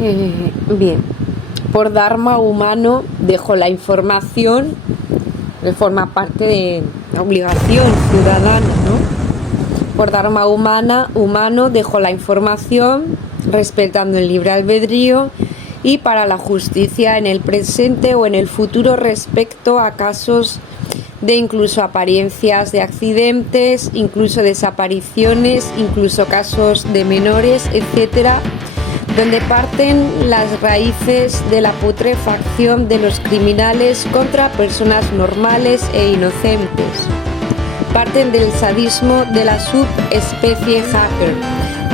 Bien, por Dharma humano dejo la información, que forma parte de la obligación ciudadana, ¿no? Por Dharma humano dejo la información respetando el libre albedrío y para la justicia en el presente o en el futuro respecto a casos de incluso apariencias de accidentes, incluso desapariciones, incluso casos de menores, etcétera, donde parten las raíces de la putrefacción de los criminales contra personas normales e inocentes. Parten del sadismo de la subespecie hacker.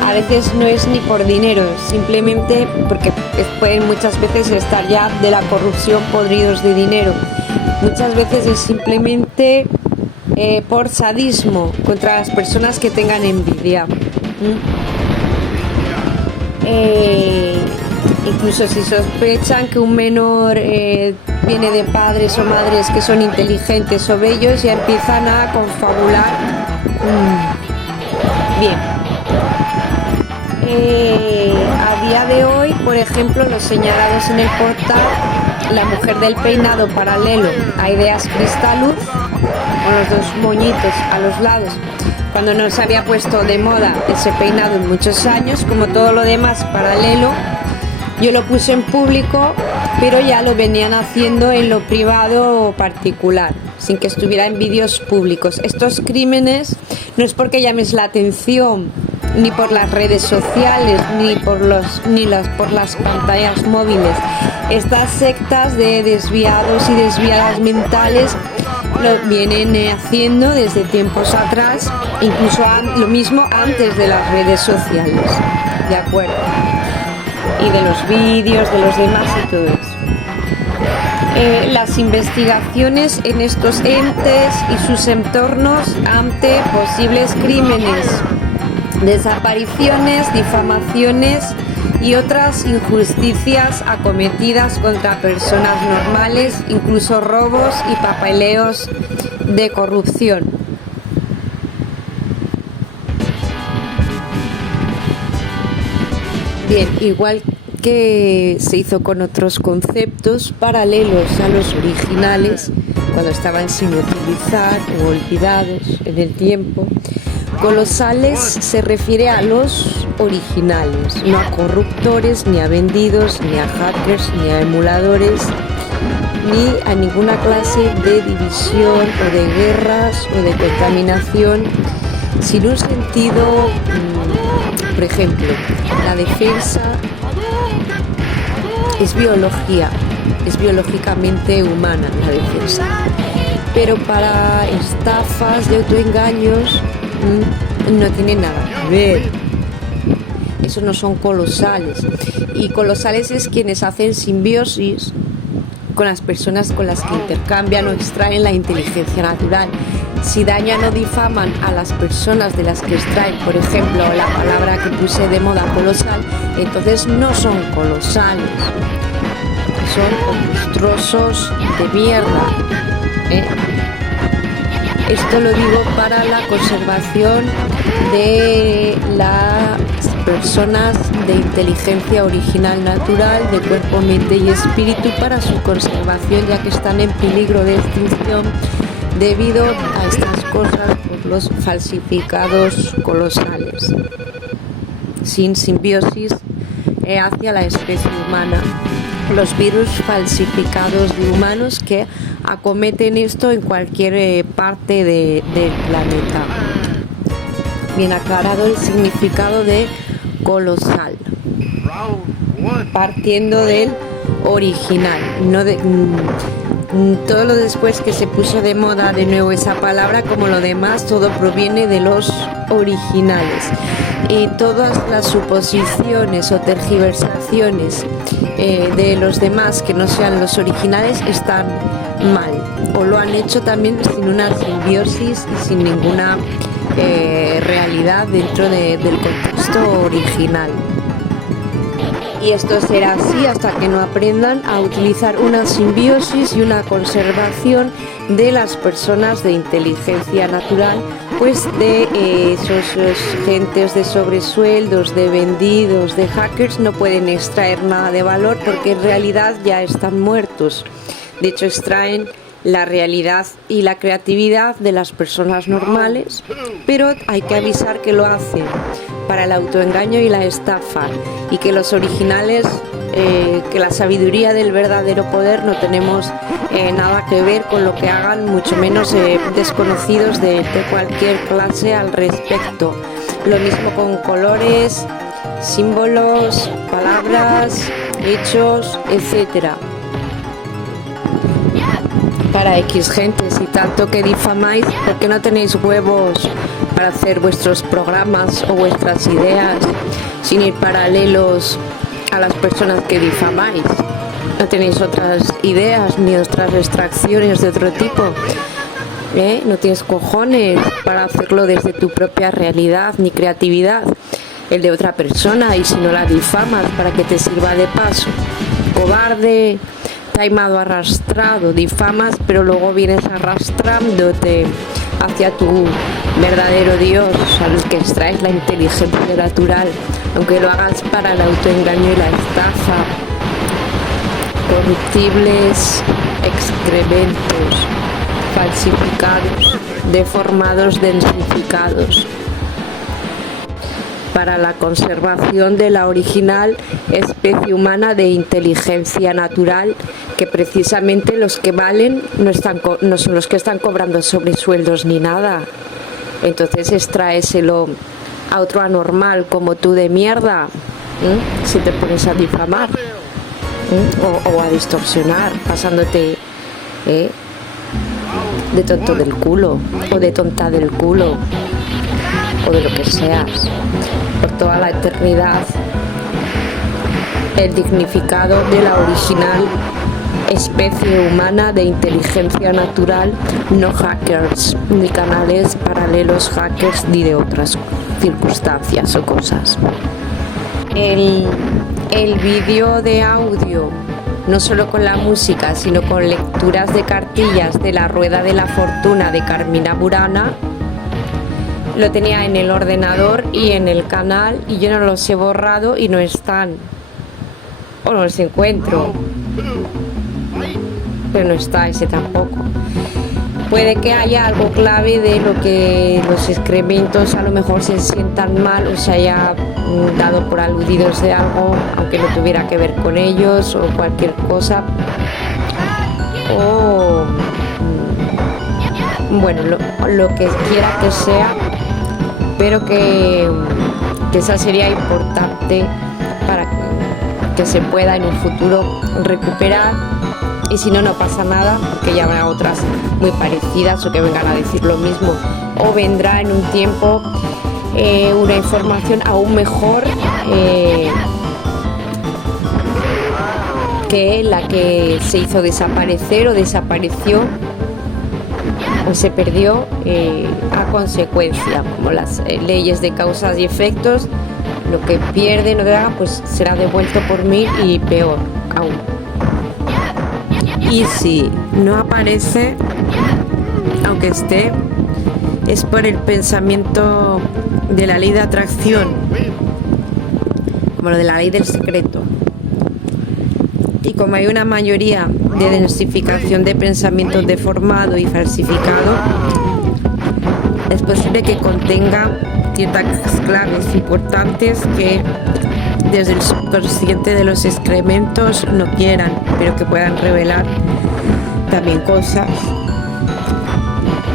A veces no es ni por dinero, simplemente porque pueden muchas veces estar ya de la corrupción podridos de dinero. Muchas veces es simplemente por sadismo contra las personas que tengan envidia. Incluso si sospechan que un menor viene de padres o madres que son inteligentes o bellos, ya empiezan a confabular. Bien. A día de hoy, por ejemplo, los señalados en el portal, la mujer del peinado paralelo a Ideas Cristaluz, con los dos moñitos a los lados, cuando no se había puesto de moda ese peinado en muchos años, como todo lo demás paralelo, yo lo puse en público, pero ya lo venían haciendo en lo privado o particular, sin que estuviera en vídeos públicos. Estos crímenes no es porque llames la atención, ni por las redes sociales, ni por las pantallas móviles. Estas sectas de desviados y desviadas mentales lo vienen haciendo desde tiempos atrás, incluso lo mismo antes de las redes sociales, ¿de acuerdo? Y de los vídeos, de los demás y todo eso. Las investigaciones en estos entes y sus entornos ante posibles crímenes, desapariciones, difamaciones y otras injusticias acometidas contra personas normales, incluso robos y papeleos de corrupción. Bien, igual que se hizo con otros conceptos paralelos a los originales, cuando estaban sin utilizar o olvidados en el tiempo, colosales se refiere a los originales, no a corruptores, ni a vendidos, ni a hackers, ni a emuladores, ni a ninguna clase de división o de guerras o de contaminación, sin un sentido, por ejemplo, la defensa es biología, es biológicamente humana la defensa, pero para estafas de autoengaños no tiene nada que ver. Esos no son colosales, y colosales es quienes hacen simbiosis con las personas con las que intercambian o extraen la inteligencia natural. Si dañan o difaman a las personas de las que extraen, por ejemplo, la palabra que puse de moda, colosal, entonces no son colosales, son monstruosos de mierda, Esto lo digo para la conservación de las personas de inteligencia original natural, de cuerpo, mente y espíritu, para su conservación, ya que están en peligro de extinción debido a estas cosas por los falsificados colosales, sin simbiosis hacia la especie humana. Los virus falsificados de humanos que acometen esto en cualquier parte del planeta. Bien aclarado el significado de colosal, partiendo del original, no de todo lo después que se puso de moda de nuevo esa palabra, como lo demás, todo proviene de los originales, y todas las suposiciones o tergiversaciones de los demás que no sean los originales están mal, o lo han hecho también sin una simbiosis y sin ninguna realidad dentro del contexto original. Y esto será así hasta que no aprendan a utilizar una simbiosis y una conservación de las personas de inteligencia natural pues de esos gentes de sobresueldos, de vendidos, de hackers, no pueden extraer nada de valor porque en realidad ya están muertos. De hecho, extraen la realidad y la creatividad de las personas normales, pero hay que avisar que lo hacen para el autoengaño y la estafa, y que los originales, que la sabiduría del verdadero poder no tenemos nada que ver con lo que hagan, mucho menos desconocidos de cualquier clase al respecto. Lo mismo con colores, símbolos, palabras, hechos, etcétera. Para X gentes, y tanto que difamáis, ¿por qué no tenéis huevos para hacer vuestros programas o vuestras ideas sin ir paralelos a las personas que difamáis? ¿No tenéis otras ideas ni otras extracciones de otro tipo? ¿No tienes cojones para hacerlo desde tu propia realidad ni creatividad, el de otra persona? Y si no la difamas, para que te sirva de paso. Cobarde, taimado, arrastrado, difamas, pero luego vienes arrastrándote hacia tu verdadero Dios, al que extraes la inteligencia natural, aunque lo hagas para el autoengaño y la estafa. Corruptibles excrementos, falsificados, deformados, densificados, para la conservación de la original especie humana de inteligencia natural, que precisamente los que valen no son los que están cobrando sobresueldos ni nada. Entonces extraéselo a otro anormal como tú de mierda, si te pones a difamar o a distorsionar, pasándote de tonto del culo o de tonta del culo o de lo que seas. Por toda la eternidad, el dignificado de la original especie humana de inteligencia natural, no hackers, ni canales paralelos hackers, ni de otras circunstancias o cosas. El vídeo de audio, no solo con la música, sino con lecturas de cartillas de la Rueda de la Fortuna de Carmina Burana, lo tenía en el ordenador y en el canal, y yo no los he borrado y no están, o no los encuentro, pero no está ese tampoco. Puede que haya algo clave de lo que los excrementos a lo mejor se sientan mal o se haya dado por aludidos de algo, aunque no tuviera que ver con ellos o cualquier cosa, o bueno, lo que quiera que sea, pero que esa sería importante para que se pueda en un futuro recuperar. Y si no, no pasa nada, porque ya habrá otras muy parecidas o que vengan a decir lo mismo, o vendrá en un tiempo una información aún mejor que la que se hizo desaparecer o desapareció o se perdió a consecuencia, como las leyes de causas y efectos. Lo que pierde, no te haga, pues será devuelto por 1000 y peor aún. Y si no aparece, aunque esté, es por el pensamiento de la ley de atracción, como lo de la ley del secreto. Y como hay una mayoría de densificación de pensamiento deformado y falsificado, es posible que contenga ciertas claves importantes que desde el subconsciente de los excrementos no quieran, pero que puedan revelar también cosas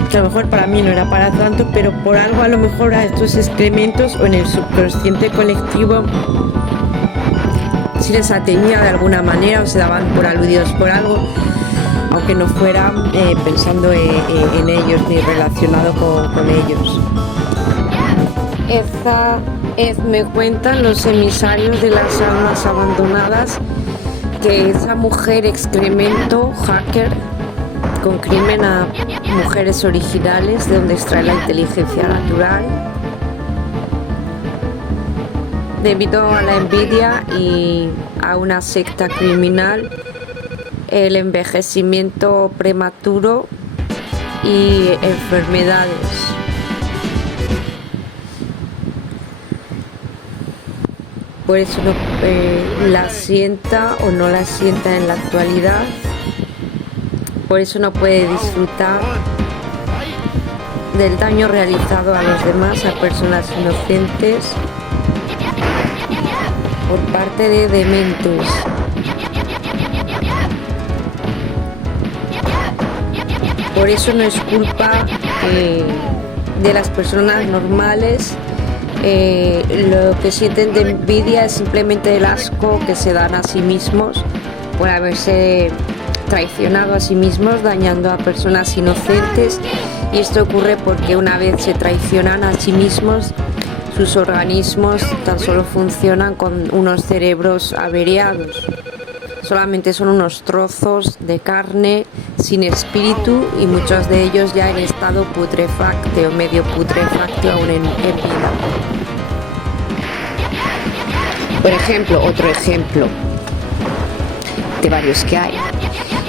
que a lo mejor para mí no era para tanto, pero por algo a lo mejor a estos excrementos o en el subconsciente colectivo si les atañía de alguna manera o se daban por aludidos por algo, aunque no fuera pensando en ellos ni relacionado con ellos. Esta es, me cuentan los emisarios de las almas abandonadas, que esa mujer excremento, hacker, con crimen a mujeres originales, de donde extrae la inteligencia natural, debido a la envidia y a una secta criminal, el envejecimiento prematuro y enfermedades. por eso no la sienta o no la sienta en la actualidad. Por eso no puede disfrutar del daño realizado a los demás, a personas inocentes, por parte de dementes. Por eso no es culpa de las personas normales. Lo que sienten de envidia es simplemente el asco que se dan a sí mismos por haberse traicionado a sí mismos, dañando a personas inocentes, y esto ocurre porque una vez se traicionan a sí mismos, sus organismos tan solo funcionan con unos cerebros averiados. Solamente son unos trozos de carne sin espíritu, y muchos de ellos ya en estado putrefacto, medio putrefacto aún en vida. Por ejemplo, otro ejemplo de varios que hay.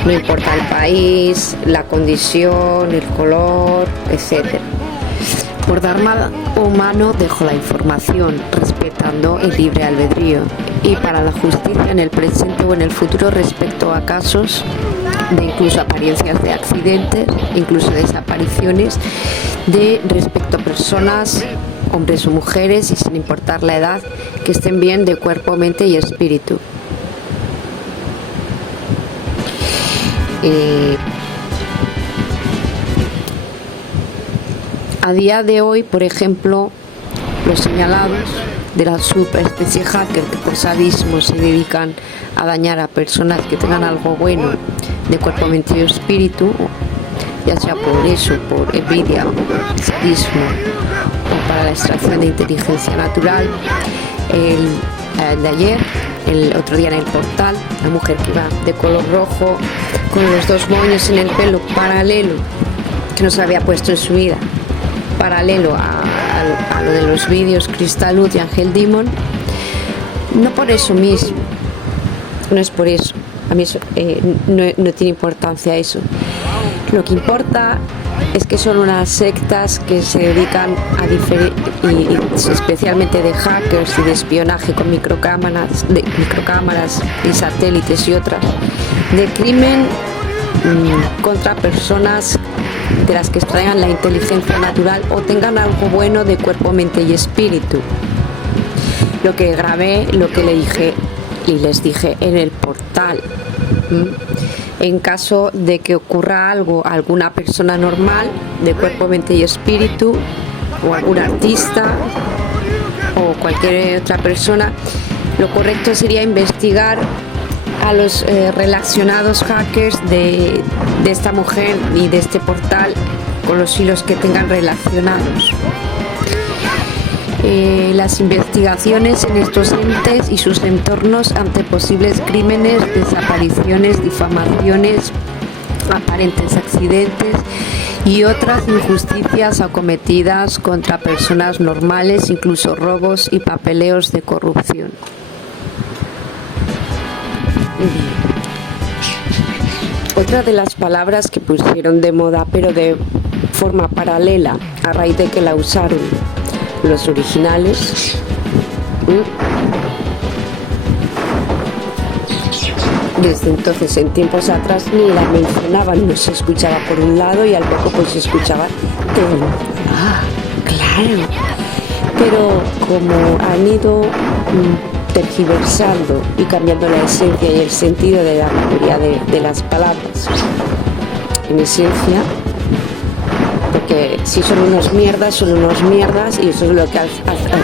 No importa el país, la condición, el color, etc. Por Dharma humano dejo la información, respetando el libre albedrío, y para la justicia en el presente o en el futuro respecto a casos de incluso apariencias de accidentes, incluso desapariciones, respecto a personas, hombres o mujeres, y sin importar la edad, que estén bien de cuerpo, mente y espíritu. A día de hoy, por ejemplo, los señalados de la subespecie hacker que por sadismo se dedican a dañar a personas que tengan algo bueno de cuerpo, mente y espíritu, ya sea por eso, por envidia o sadismo, o para la extracción de inteligencia natural. El de ayer, el otro día en el portal, la mujer que iba de color rojo con los dos moños en el pelo paralelo, que no se había puesto en su vida, paralelo a lo de los vídeos Cristal Luz y Ángel Demon. No por eso mismo, no es por eso, a mí eso, no tiene importancia eso. Lo que importa es que son unas sectas que se dedican a y especialmente de hackers y de espionaje con microcámaras y satélites y otras, de crimen contra personas de las que extraigan la inteligencia natural o tengan algo bueno de cuerpo, mente y espíritu. Lo que grabé, lo que le dije y les dije en el portal. En caso de que ocurra algo a alguna persona normal de cuerpo, mente y espíritu, o algún artista o cualquier otra persona, lo correcto sería investigar a los relacionados hackers de esta mujer y de este portal con los hilos que tengan relacionados. Las investigaciones en estos entes y sus entornos ante posibles crímenes, desapariciones, difamaciones, aparentes accidentes y otras injusticias acometidas contra personas normales, incluso robos y papeleos de corrupción. Otra de las palabras que pusieron de moda, pero de forma paralela a raíz de que la usaron los originales, desde entonces, en tiempos atrás, ni la mencionaban, no se escuchaba por un lado y al poco pues se escuchaba todo. Claro, pero como han ido tergiversando y cambiando la esencia y el sentido de la mayoría de las palabras, en esencia, porque si son unos mierdas, son unos mierdas, y eso es lo que al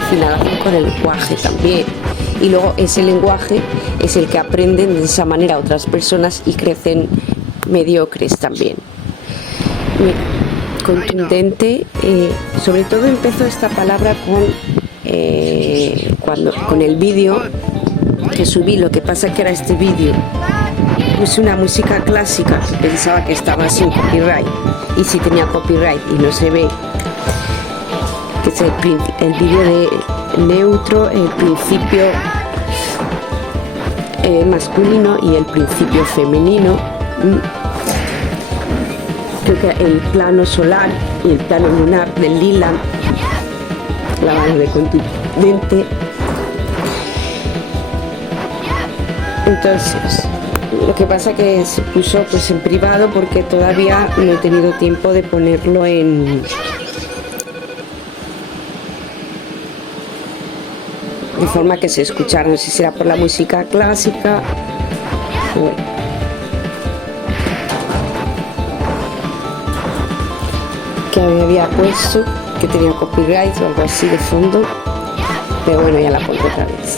final hacen con el lenguaje también. Y luego ese lenguaje es el que aprenden de esa manera otras personas y crecen mediocres también. Contundente, sobre todo empezó esta palabra con el vídeo que subí. Lo que pasa que era este vídeo, puse una música clásica, pensaba que estaba sin copyright, y sí tenía copyright y no se ve, que es el vídeo de neutro, el principio masculino y el principio femenino. Creo que el plano solar y el plano lunar del lila, la base de contundente. Entonces, lo que pasa que se puso pues en privado porque todavía no he tenido tiempo de ponerlo de forma que se escuchara. No sé si será por la música clásica. Bueno. Que me había puesto, que tenía copyright o algo así de fondo, pero bueno, ya la pongo otra vez.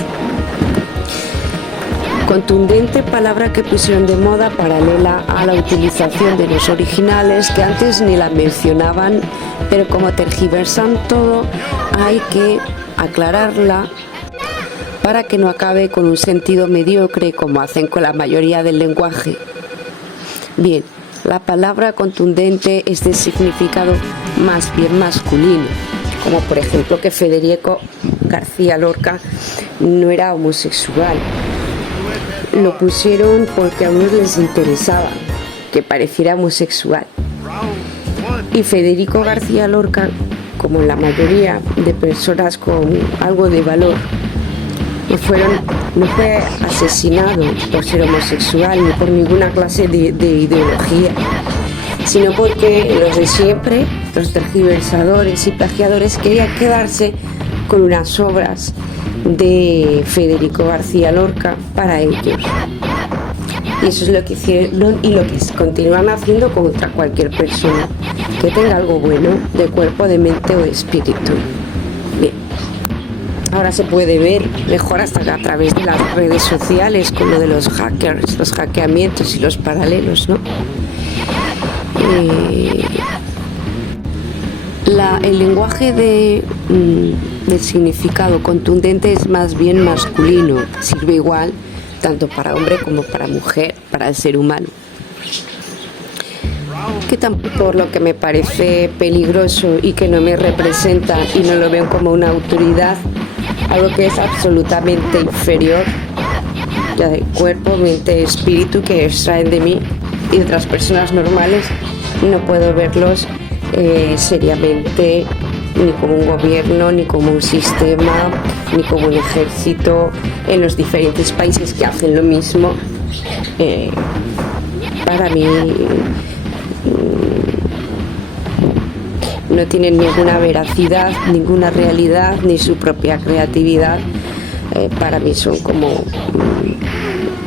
Contundente, palabra que pusieron de moda paralela a la utilización de los originales, que antes ni la mencionaban, pero como tergiversan todo, hay que aclararla para que no acabe con un sentido mediocre como hacen con la mayoría del lenguaje. Bien, la palabra contundente es de significado más bien masculino, como por ejemplo que Federico García Lorca no era homosexual. Lo pusieron porque a unos les interesaba que pareciera homosexual. Y Federico García Lorca, como la mayoría de personas con algo de valor, no fue asesinado por ser homosexual ni por ninguna clase de ideología, sino porque los de siempre, los tergiversadores y plagiadores, querían quedarse con unas obras de Federico García Lorca para ellos. Y eso es lo que hicieron y lo que continúan haciendo contra cualquier persona que tenga algo bueno de cuerpo, de mente o de espíritu. Bien. Ahora se puede ver mejor hasta a través de las redes sociales con lo de los hackers, los hackeamientos y los paralelos, ¿no? El lenguaje del significado contundente es más bien masculino, sirve igual tanto para hombre como para mujer, para el ser humano. Que tampoco, por lo que me parece peligroso y que no me representa y no lo veo como una autoridad, algo que es absolutamente inferior, ya de cuerpo, mente, espíritu, que extraen de mí y de otras personas normales, no puedo verlos seriamente, ni como un gobierno, ni como un sistema, ni como un ejército en los diferentes países que hacen lo mismo. Para mí no tienen ninguna veracidad, ninguna realidad, ni su propia creatividad. Para mí son como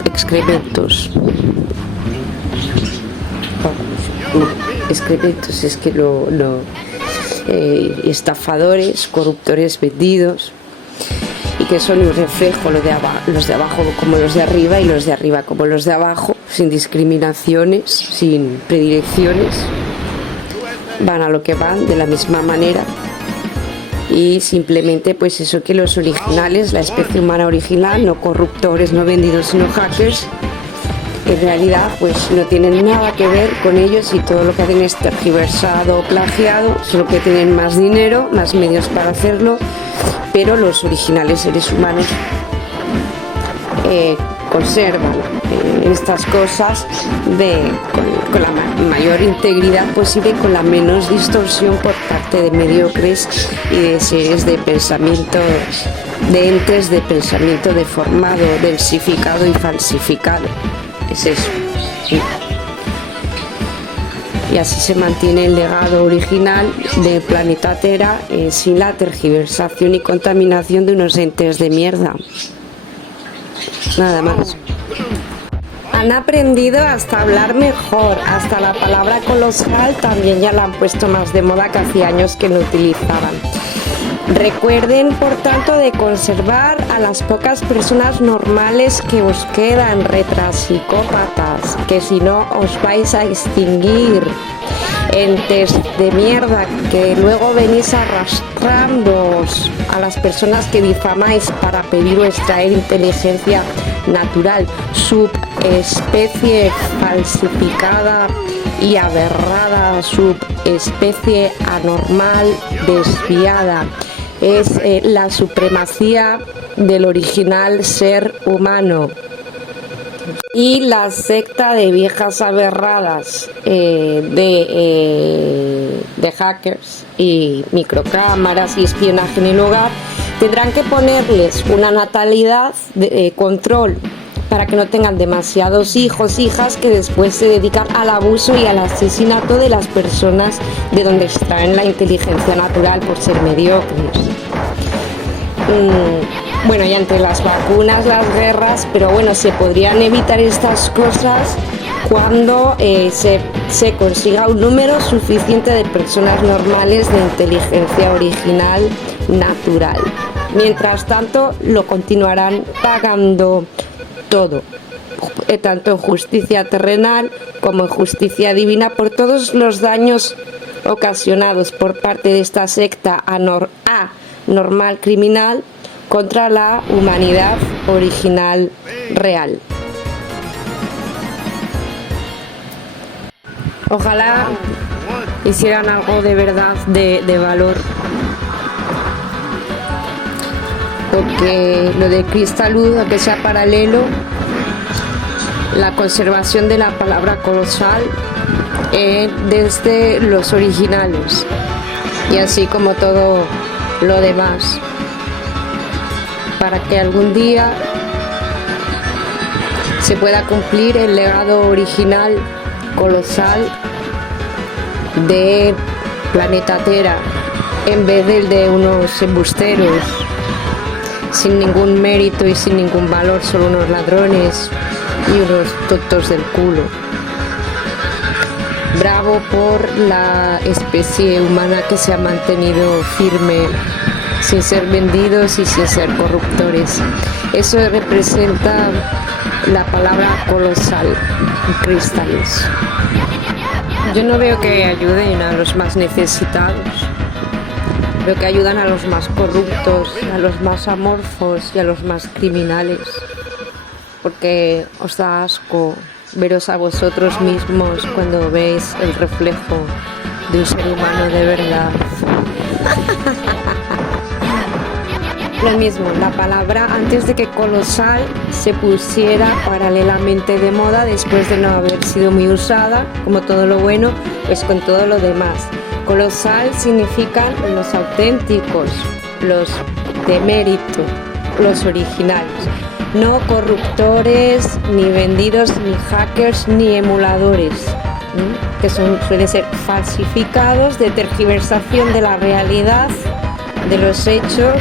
excrementos. Excrementos, es que estafadores, corruptores vendidos, y que son un reflejo los de abajo como los de arriba y los de arriba como los de abajo, sin discriminaciones, sin predilecciones, van a lo que van de la misma manera. Y simplemente pues eso, que los originales, la especie humana original, no corruptores, no vendidos, sino hackers, en realidad pues no tienen nada que ver con ellos, y todo lo que hacen es tergiversado o plagiado, solo que tienen más dinero, más medios para hacerlo, pero los originales seres humanos conservan estas cosas con la mayor integridad posible y con la menos distorsión por parte de mediocres y de seres de pensamiento, de entes de pensamiento deformado, densificado y falsificado. Es eso. Sí. Y así se mantiene el legado original del planeta Tierra sin la tergiversación y contaminación de unos entes de mierda. Nada más. Han aprendido hasta hablar mejor, hasta la palabra colosal también ya la han puesto más de moda, que hacía años que no utilizaban. Recuerden, por tanto, de conservar a las pocas personas normales que os quedan, retrapsicópatas, que si no os vais a extinguir. Entes de mierda, que luego venís arrastrándoos a las personas que difamáis para pedir o extraer inteligencia natural, subespecie falsificada y aberrada, subespecie anormal, desviada. Es la supremacía del original ser humano. Y la secta de viejas aberradas de hackers y microcámaras y espionaje en el hogar tendrán que ponerles una natalidad de control para que no tengan demasiados hijos, hijas que después se dedican al abuso y al asesinato de las personas de donde extraen la inteligencia natural por ser mediocres. Bueno, y entre las vacunas, las guerras, pero bueno, se podrían evitar estas cosas cuando se consiga un número suficiente de personas normales de inteligencia original natural. Mientras tanto, lo continuarán pagando todo, tanto en justicia terrenal como en justicia divina, por todos los daños ocasionados por parte de esta secta anormal criminal contra la humanidad original real. Ojalá hicieran algo de verdad, de valor, porque lo de Cristalud, aunque sea paralelo, la conservación de la palabra colosal desde los originales, y así como todo lo demás, para que algún día se pueda cumplir el legado original colosal de Planeta Tierra, en vez del de unos embusteros sin ningún mérito y sin ningún valor, solo unos ladrones y unos tontos del culo. Bravo por la especie humana que se ha mantenido firme, sin ser vendidos y sin ser corruptores. Eso representa la palabra colosal, cristales. Yo no veo que ayuden a los más necesitados. Veo que ayudan a los más corruptos, a los más amorfos y a los más criminales. Porque os da asco veros a vosotros mismos cuando veis el reflejo de un ser humano de verdad. Lo mismo, la palabra, antes de que colosal se pusiera paralelamente de moda, después de no haber sido muy usada, como todo lo bueno, pues con todo lo demás. Colosal significan los auténticos, los de mérito, los originales. No corruptores, ni vendidos, ni hackers, ni emuladores, que suelen ser falsificados de tergiversación de la realidad, de los hechos,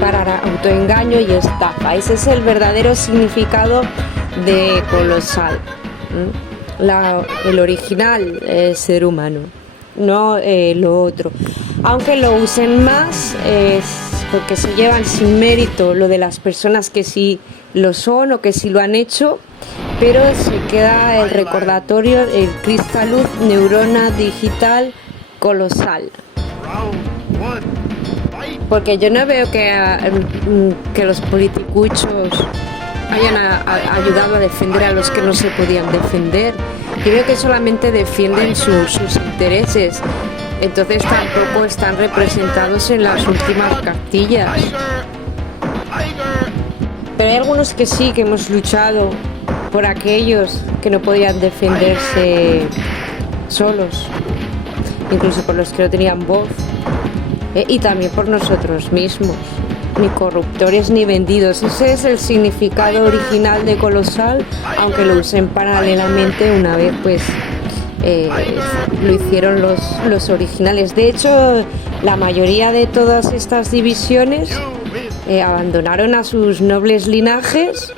para autoengaño y estafa. Ese es el verdadero significado de colosal. El original ser humano, no lo otro. Aunque lo usen más, es porque se llevan sin mérito lo de las personas que sí lo son o que sí lo han hecho, pero se queda el recordatorio, el Cristalud, neurona digital colosal. Porque yo no veo que los politicuchos hayan ayudado a defender a los que no se podían defender. Creo que solamente defienden sus intereses. Entonces tampoco están representados en las últimas cartillas. Pero hay algunos que sí, que hemos luchado por aquellos que no podían defenderse solos, incluso por los que no tenían voz, y también por nosotros mismos. Ni corruptores ni vendidos. Ese es el significado original de colosal, aunque lo usen paralelamente una vez, pues lo hicieron los originales. De hecho, la mayoría de todas estas divisiones abandonaron a sus nobles linajes,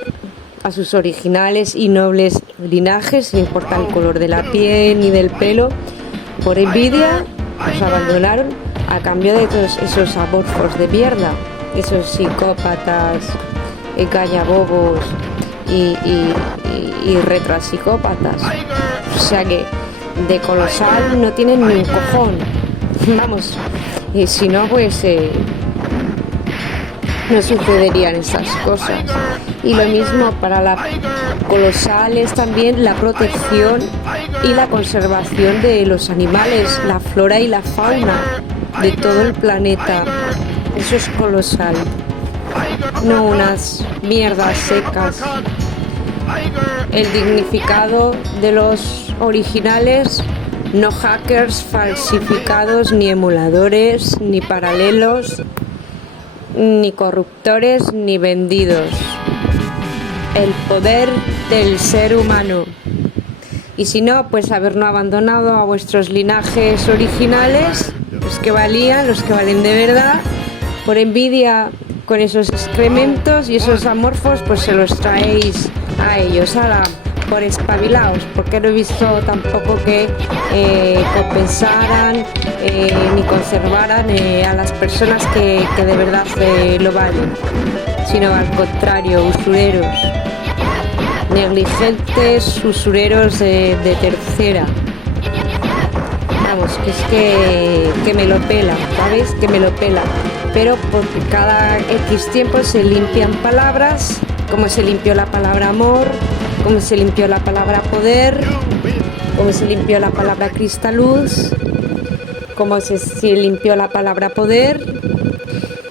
a sus originales y nobles linajes, sin importar el color de la piel ni del pelo, por envidia, los abandonaron a cambio de todos esos amorfos de mierda, esos psicópatas, engañabobos y retrapsicópatas. O sea que de colosal no tienen ni un cojón. Vamos, y si no, pues no sucederían esas cosas. Y lo mismo para la colosal es también la protección y la conservación de los animales, la flora y la fauna de todo el planeta. Eso es colosal, no unas mierdas secas. El dignificado de los originales, no hackers falsificados, ni emuladores, ni paralelos, ni corruptores, ni vendidos. El poder del ser humano. Y si no, pues haber no abandonado a vuestros linajes originales, los que valían, los que valen de verdad, por envidia con esos excrementos y esos amorfos, pues se los traéis a ellos. Ahora, por espabilaos, porque no he visto tampoco que compensaran ni conservaran a las personas que de verdad lo valen, sino al contrario, usureros, negligentes, usureros de tercera. Vamos, que es que me lo pela, ¿sabes? Que me lo pela. Pero porque cada X tiempo se limpian palabras, como se limpió la palabra amor, como se limpió la palabra poder, como se limpió la palabra cristaluz, como se limpió la palabra poder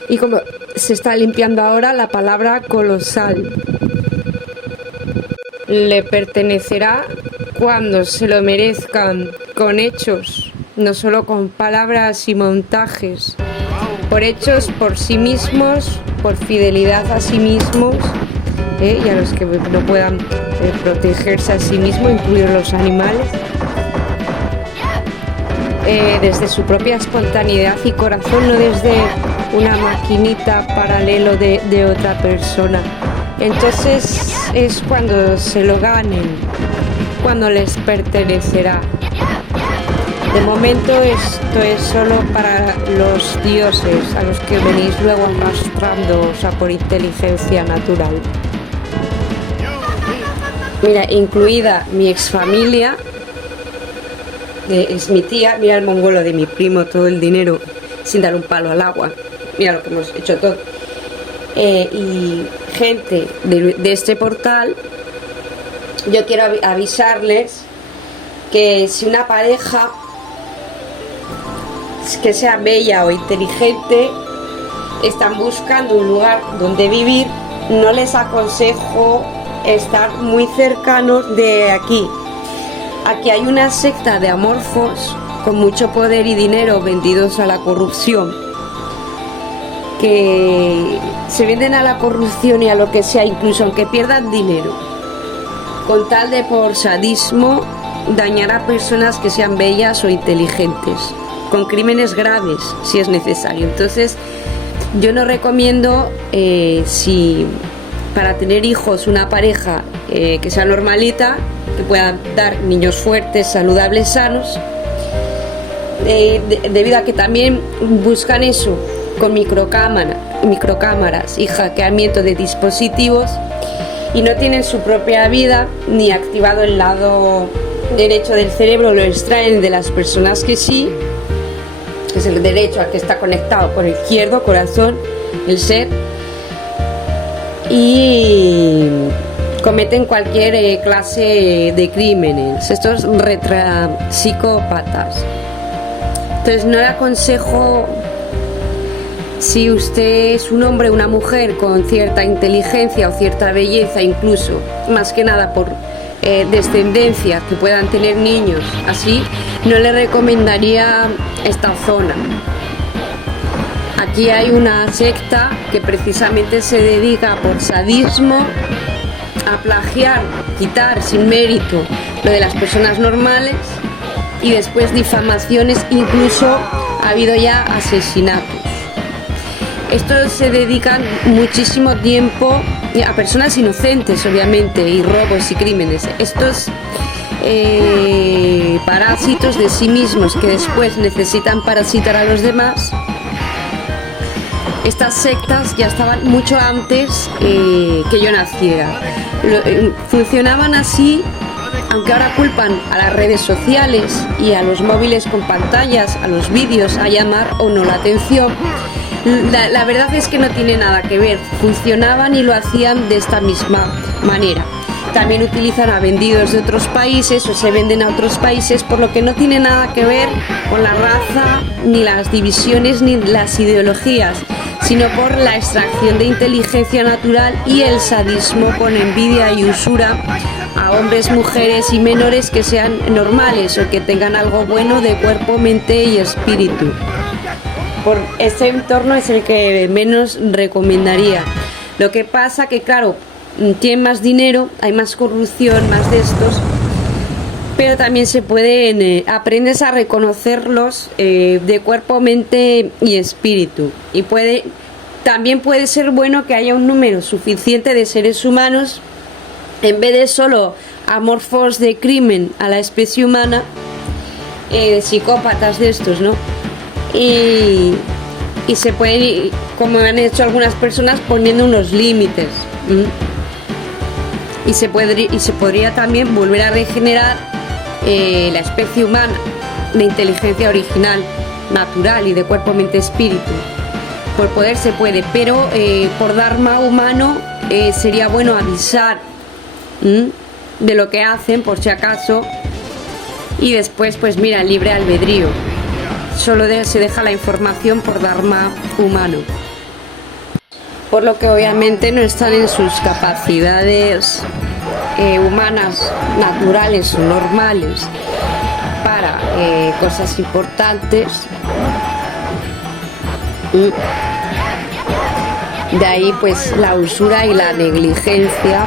y como se está limpiando ahora la palabra colosal. Le pertenecerá cuando se lo merezcan, con hechos, no solo con palabras y montajes, por hechos por sí mismos, por fidelidad a sí mismos, y a los que no puedan protegerse a sí mismos, incluidos los animales, desde su propia espontaneidad y corazón, no desde una maquinita paralelo de otra persona. Entonces es cuando se lo ganen, cuando les pertenecerá. De momento esto es solo para los dioses, a los que venís luego arrastrando, o sea, por inteligencia natural. Mira, incluida mi exfamilia, es mi tía, mira el mongolo de mi primo, todo el dinero sin dar un palo al agua, mira lo que hemos hecho todo. Y gente de este portal, yo quiero avisarles que si una pareja que sea bella o inteligente están buscando un lugar donde vivir, no les aconsejo estar muy cercanos de aquí. Aquí hay una secta de amorfos con mucho poder y dinero vendidos a la corrupción, que se venden a la corrupción y a lo que sea, incluso aunque pierdan dinero, con tal de por sadismo dañar a personas que sean bellas o inteligentes, con crímenes graves si es necesario. Entonces yo no recomiendo, si para tener hijos una pareja que sea normalita, que pueda dar niños fuertes, saludables, sanos, debido a que también buscan eso con microcámaras y hackeamiento de dispositivos, y no tienen su propia vida ni activado el lado derecho del cerebro, lo extraen de las personas que sí, que es el derecho al que está conectado con el izquierdo, corazón, el ser, y cometen cualquier clase de crímenes, estos psicópatas. Entonces no le aconsejo, si usted es un hombre o una mujer con cierta inteligencia o cierta belleza, incluso, más que nada por descendencia, que puedan tener niños así, no le recomendaría esta zona. Aquí hay una secta que precisamente se dedica por sadismo a plagiar, quitar sin mérito lo de las personas normales, y después difamaciones, incluso ha habido ya asesinatos. Estos se dedican muchísimo tiempo a personas inocentes, obviamente, y robos y crímenes. Estos parásitos de sí mismos que después necesitan parasitar a los demás, estas sectas ya estaban mucho antes que yo naciera. Funcionaban así, aunque ahora culpan a las redes sociales y a los móviles con pantallas, a los vídeos, a llamar o no la atención. La verdad es que no tiene nada que ver, funcionaban y lo hacían de esta misma manera. También utilizan a vendidos de otros países o se venden a otros países, por lo que no tiene nada que ver con la raza, ni las divisiones, ni las ideologías, sino por la extracción de inteligencia natural y el sadismo con envidia y usura a hombres, mujeres y menores que sean normales o que tengan algo bueno de cuerpo, mente y espíritu. por ese entorno es el que menos recomendaría. Lo que pasa que, claro, tienen más dinero, hay más corrupción, más de estos, pero también se pueden, aprendes a reconocerlos de cuerpo, mente y espíritu. Y también puede ser bueno que haya un número suficiente de seres humanos, en vez de solo amorfos de crimen a la especie humana, psicópatas de estos, ¿no? Y se pueden, como han hecho algunas personas, poniendo unos límites. Y se podría también volver a regenerar la especie humana de inteligencia original, natural y de cuerpo, mente, espíritu. Por poder se puede, pero por dharma humano sería bueno avisar de lo que hacen, por si acaso, y después, pues mira, libre albedrío. Solo se deja la información por dharma humano. Por lo que obviamente no están en sus capacidades humanas, naturales o normales para cosas importantes. De ahí pues la usura y la negligencia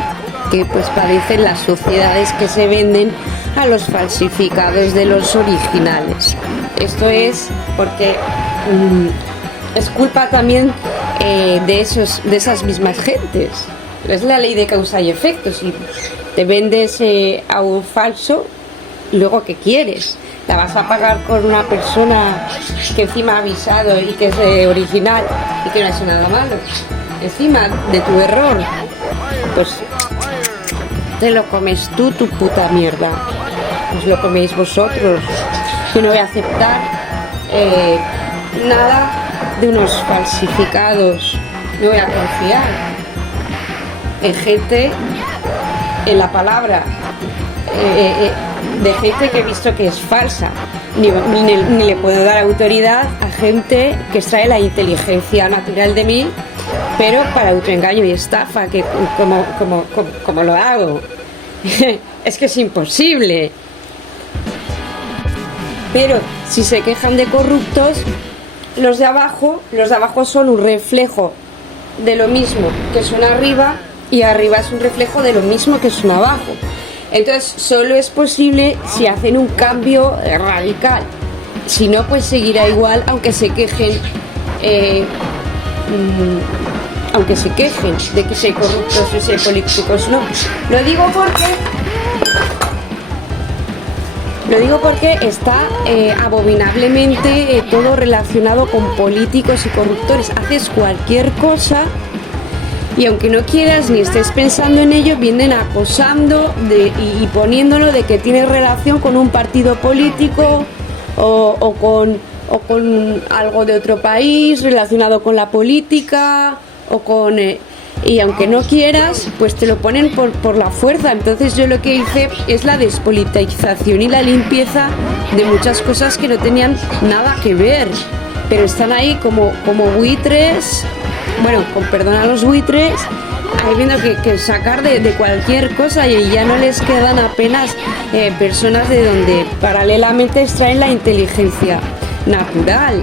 que pues padecen las sociedades que se venden a los falsificados de los originales. Esto es porque es culpa también de esas mismas gentes. Es la ley de causa y efecto. Si te vendes a un falso, luego ¿qué quieres? La vas a pagar con una persona que encima ha avisado y que es original y que no ha hecho nada malo. Encima de tu error, pues te lo comes tú, tu puta mierda. Os lo coméis vosotros. Yo no voy a aceptar nada de unos falsificados. No voy a confiar en gente, en la palabra de gente que he visto que es falsa. Ni le puedo dar autoridad a gente que extrae la inteligencia natural de mí, pero para autoengaño y estafa, que como lo hago. Es que es imposible. Pero si se quejan de corruptos, los de abajo son un reflejo de lo mismo que son arriba, y arriba es un reflejo de lo mismo que son abajo. Entonces solo es posible si hacen un cambio radical. Si no, pues seguirá igual, aunque se quejen de que si hay corruptos o si hay políticos. No, lo digo porque está abominablemente todo relacionado con políticos y corruptores. Haces cualquier cosa y aunque no quieras ni estés pensando en ello, vienen acosando y poniéndolo de que tiene relación con un partido político o con algo de otro país relacionado con la política o con... y aunque no quieras, pues te lo ponen por la fuerza. Entonces yo lo que hice es la despolitización y la limpieza de muchas cosas que no tenían nada que ver, pero están ahí como buitres, bueno, con perdón a los buitres, ahí viendo que sacar de cualquier cosa, y ya no les quedan apenas personas de donde paralelamente extraen la inteligencia natural.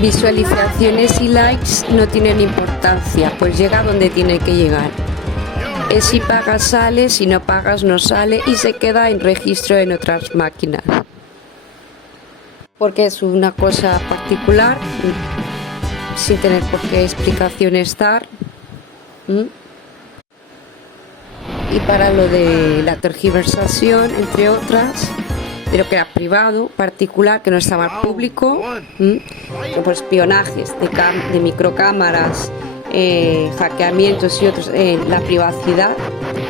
Visualizaciones y likes no tienen importancia, pues llega donde tiene que llegar. Es si pagas sale, si no pagas no sale y se queda en registro en otras máquinas. Porque es una cosa particular, sin tener por qué explicaciones dar. Y para lo de la tergiversación, entre otras, de lo que era privado, particular, que no estaba público, como espionajes de microcámaras, hackeamientos y otros, la privacidad,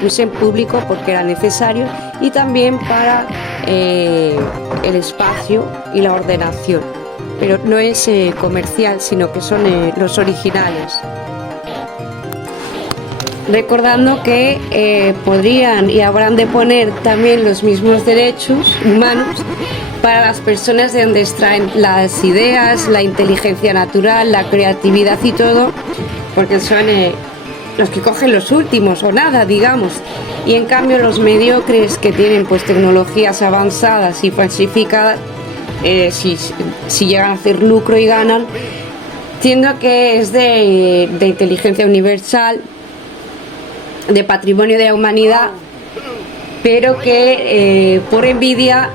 puse en público porque era necesario, y también para el espacio y la ordenación, pero no es comercial, sino que son los originales. Recordando que podrían y habrán de poner también los mismos derechos humanos para las personas de donde extraen las ideas, la inteligencia natural, la creatividad y todo, porque son los que cogen los últimos o nada, digamos, y en cambio los mediocres que tienen pues tecnologías avanzadas y falsificadas, si llegan a hacer lucro y ganan, entiendo que es de inteligencia universal, de patrimonio de la humanidad, pero que por envidia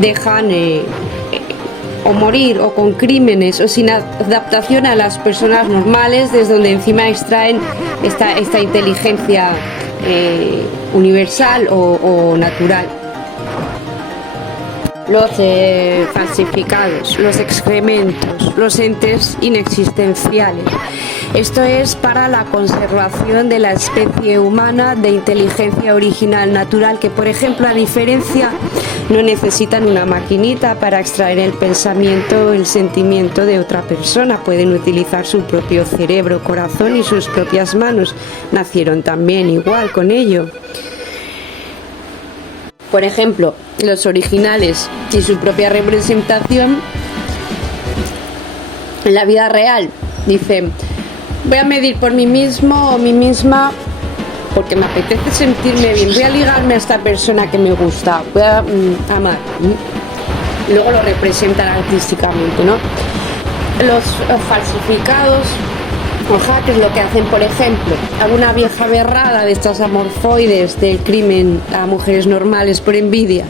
dejan o morir o con crímenes o sin adaptación a las personas normales, desde donde encima extraen esta inteligencia universal o natural. Los falsificados, los excrementos, los entes inexistenciales. Esto es para la conservación de la especie humana de inteligencia original natural, que por ejemplo, a diferencia, no necesitan una maquinita para extraer el pensamiento o el sentimiento de otra persona. Pueden utilizar su propio cerebro, corazón y sus propias manos. Nacieron también igual con ello. Por ejemplo, los originales y su propia representación en la vida real. Dicen, voy a medir por mí mismo o mí misma porque me apetece sentirme bien, voy a ligarme a esta persona que me gusta, voy a amar. Y luego lo representan artísticamente, ¿no? Los falsificados o hackers lo que hacen, por ejemplo, alguna vieja berrada de estas amorfoides del crimen a mujeres normales por envidia,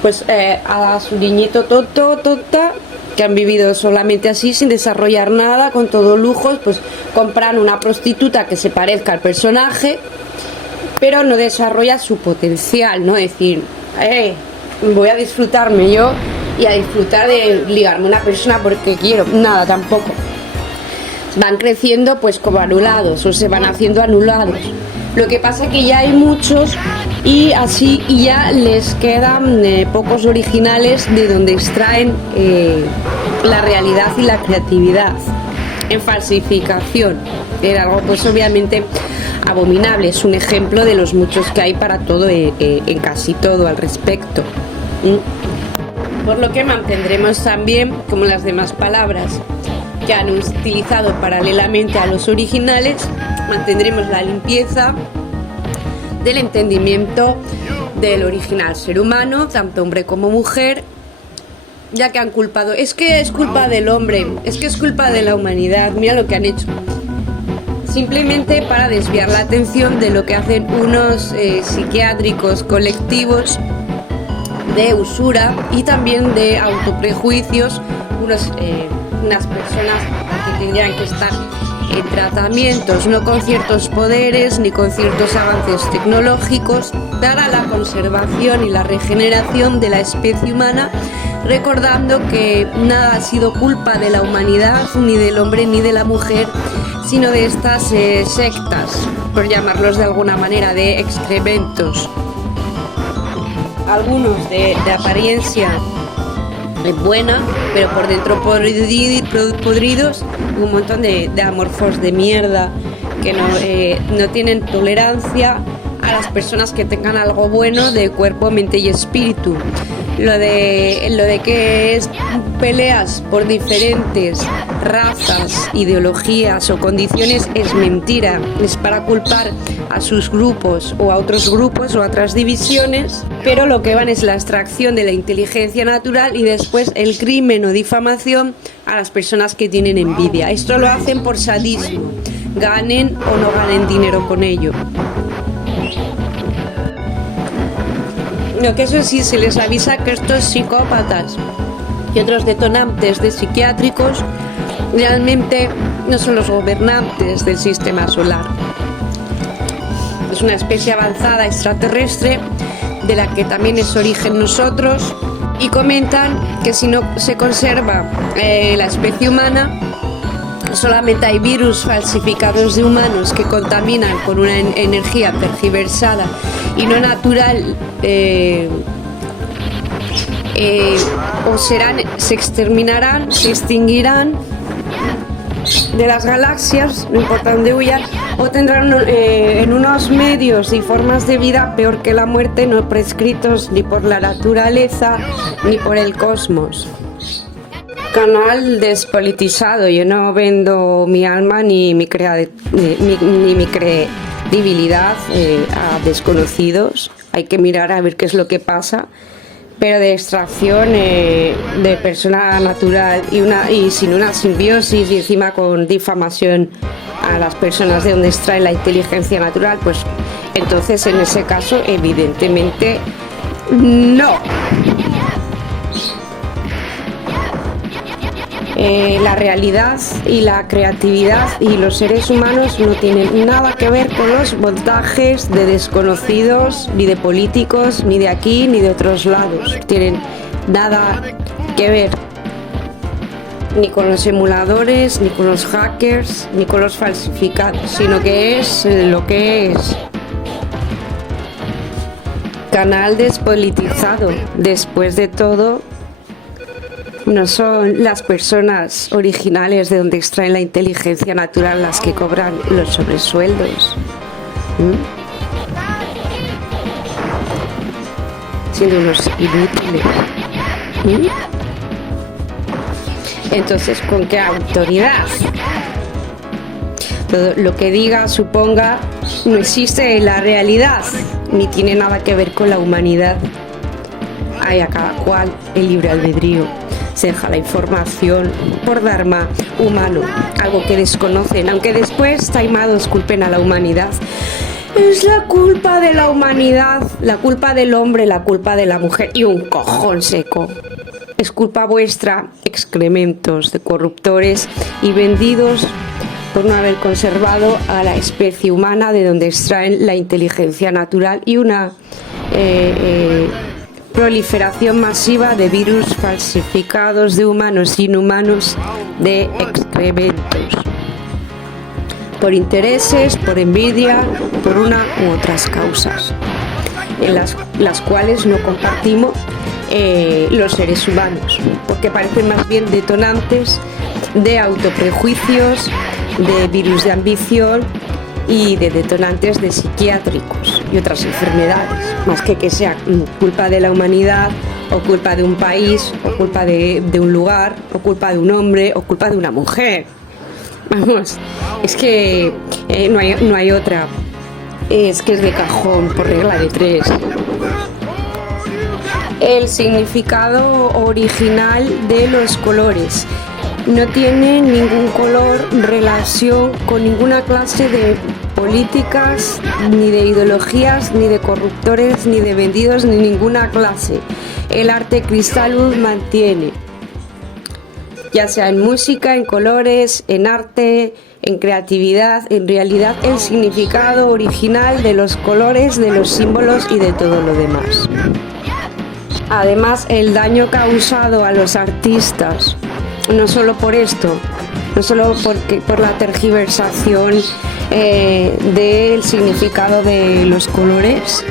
pues a su niñito tonta, que han vivido solamente así, sin desarrollar nada, con todo lujos, pues compran una prostituta que se parezca al personaje, pero no desarrolla su potencial, ¿no? Es decir, voy a disfrutarme yo y a disfrutar de ligarme a una persona porque quiero, nada, tampoco. Van creciendo pues como anulados o se van haciendo anulados. Lo que pasa es que ya hay muchos y así y ya les quedan pocos originales de donde extraen la realidad y la creatividad. En falsificación era algo pues obviamente abominable, es un ejemplo de los muchos que hay para todo, en casi todo al respecto. Por lo que mantendremos también, como las demás palabras que han utilizado paralelamente a los originales, mantendremos la limpieza del entendimiento del original ser humano, tanto hombre como mujer, ya que han culpado, es que es culpa del hombre, es que es culpa de la humanidad, mira lo que han hecho, simplemente para desviar la atención de lo que hacen unos psiquiátricos colectivos de usura y también de autoprejuicios, unas personas que tendrían que estar en tratamientos, no con ciertos poderes ni con ciertos avances tecnológicos, para la conservación y la regeneración de la especie humana, recordando que nada ha sido culpa de la humanidad, ni del hombre ni de la mujer, sino de estas sectas, por llamarlos de alguna manera, de excrementos. Algunos de apariencia buena, pero por dentro podridos, un montón de amorfos de mierda que no tienen tolerancia a las personas que tengan algo bueno de cuerpo, mente y espíritu. Lo de que es peleas por diferentes razas, ideologías o condiciones es mentira, es para culpar a sus grupos o a otros grupos o a otras divisiones, pero lo que van es la extracción de la inteligencia natural y después el crimen o difamación a las personas que tienen envidia. Esto lo hacen por sadismo, ganen o no ganen dinero con ello. Lo que eso sí, se les avisa que estos psicópatas y otros detonantes de psiquiátricos realmente no son los gobernantes del sistema solar. Es una especie avanzada extraterrestre de la que también es origen nosotros, y comentan que si no se conserva la especie humana, solamente hay virus falsificados de humanos que contaminan con una energía tergiversada y no natural, o se exterminarán, se extinguirán de las galaxias, no importa dónde huyan, o tendrán en unos medios y formas de vida peor que la muerte, no prescritos ni por la naturaleza ni por el cosmos. Canal despolitizado, yo no vendo mi alma ni mi credibilidad a desconocidos, hay que mirar a ver qué es lo que pasa, pero de extracción de persona natural y sin una simbiosis y encima con difamación a las personas de donde extrae la inteligencia natural, pues entonces en ese caso evidentemente no. La realidad y la creatividad y los seres humanos no tienen nada que ver con los montajes de desconocidos, ni de políticos, ni de aquí, ni de otros lados. Tienen nada que ver ni con los emuladores, ni con los hackers, ni con los falsificados, sino que es lo que es. Canal despolitizado. Después de todo, no son las personas originales de donde extraen la inteligencia natural las que cobran los sobresueldos. Siendo unos inútiles. Entonces, ¿con qué autoridad? Todo lo que diga, suponga, no existe en la realidad, ni tiene nada que ver con la humanidad. Hay a cada cual el libre albedrío. Se deja la información por dharma humano, algo que desconocen, aunque después taimados culpen a la humanidad. Es la culpa de la humanidad, la culpa del hombre, la culpa de la mujer y un cojón seco. Es culpa vuestra, excrementos de corruptores y vendidos por no haber conservado a la especie humana de donde extraen la inteligencia natural y una proliferación masiva de virus falsificados, de humanos inhumanos, de excrementos. Por intereses, por envidia, por una u otras causas, en las cuales no compartimos los seres humanos, porque parecen más bien detonantes de autoprejuicios, de virus de ambición y de detonantes de psiquiátricos y otras enfermedades, más que sea culpa de la humanidad o culpa de un país o culpa de un lugar o culpa de un hombre o culpa de una mujer. Vamos, es que no hay otra, es que es de cajón por regla de 3. El significado original de los colores no tiene ningún color relación con ninguna clase de políticas, ni de ideologías, ni de corruptores, ni de vendidos, ni ninguna clase. El arte cristalud mantiene, ya sea en música, en colores, en arte, en creatividad, en realidad, el significado original de los colores, de los símbolos y de todo lo demás. Además, el daño causado a los artistas, no solo por esto, no solo por la tergiversación del significado de los colores,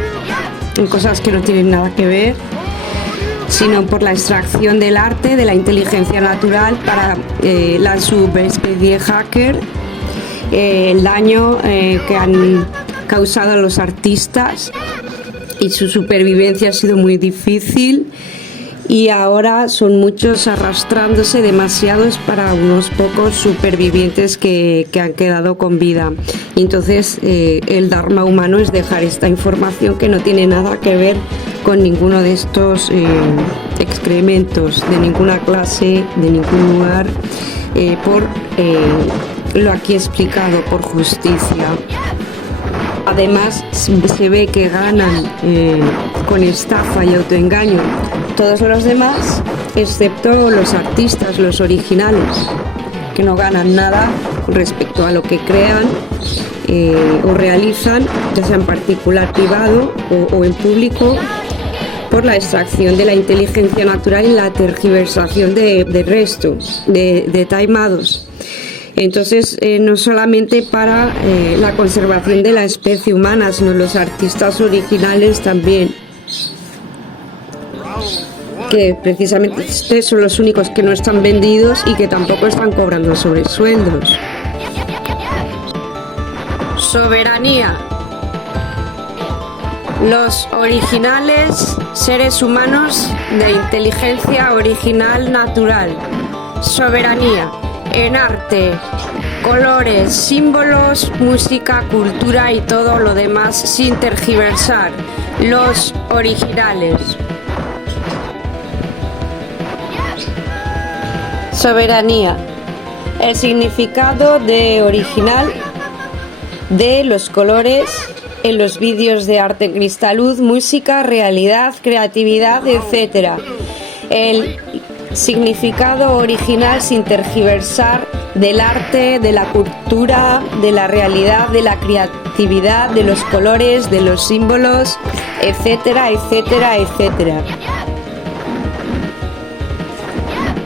en cosas que no tienen nada que ver, sino por la extracción del arte, de la inteligencia natural para la subespecie hacker, el daño que han causado a los artistas, y su supervivencia ha sido muy difícil y ahora son muchos arrastrándose, demasiados para unos pocos supervivientes que han quedado con vida. Y entonces el dharma humano es dejar esta información que no tiene nada que ver con ninguno de estos excrementos de ninguna clase, de ningún lugar, por lo aquí explicado, por justicia. Además, se ve que ganan con estafa y autoengaño todos los demás, excepto los artistas, los originales, que no ganan nada respecto a lo que crean o realizan, ya sea en particular, privado o en público, por la extracción de la inteligencia natural y la tergiversación de resto, de taimados. Entonces, no solamente para la conservación de la especie humana, sino los artistas originales también, que precisamente son los únicos que no están vendidos y que tampoco están cobrando sobresueldos. Soberanía. Los originales seres humanos de inteligencia original natural. Soberanía. En arte, colores, símbolos, música, cultura y todo lo demás sin tergiversar. Los originales. Soberanía. El significado de original de los colores en los vídeos de arte cristaluz, música, realidad, creatividad, etc. El significado original sin tergiversar del arte, de la cultura, de la realidad, de la creatividad, de los colores, de los símbolos, etcétera, etcétera, etcétera.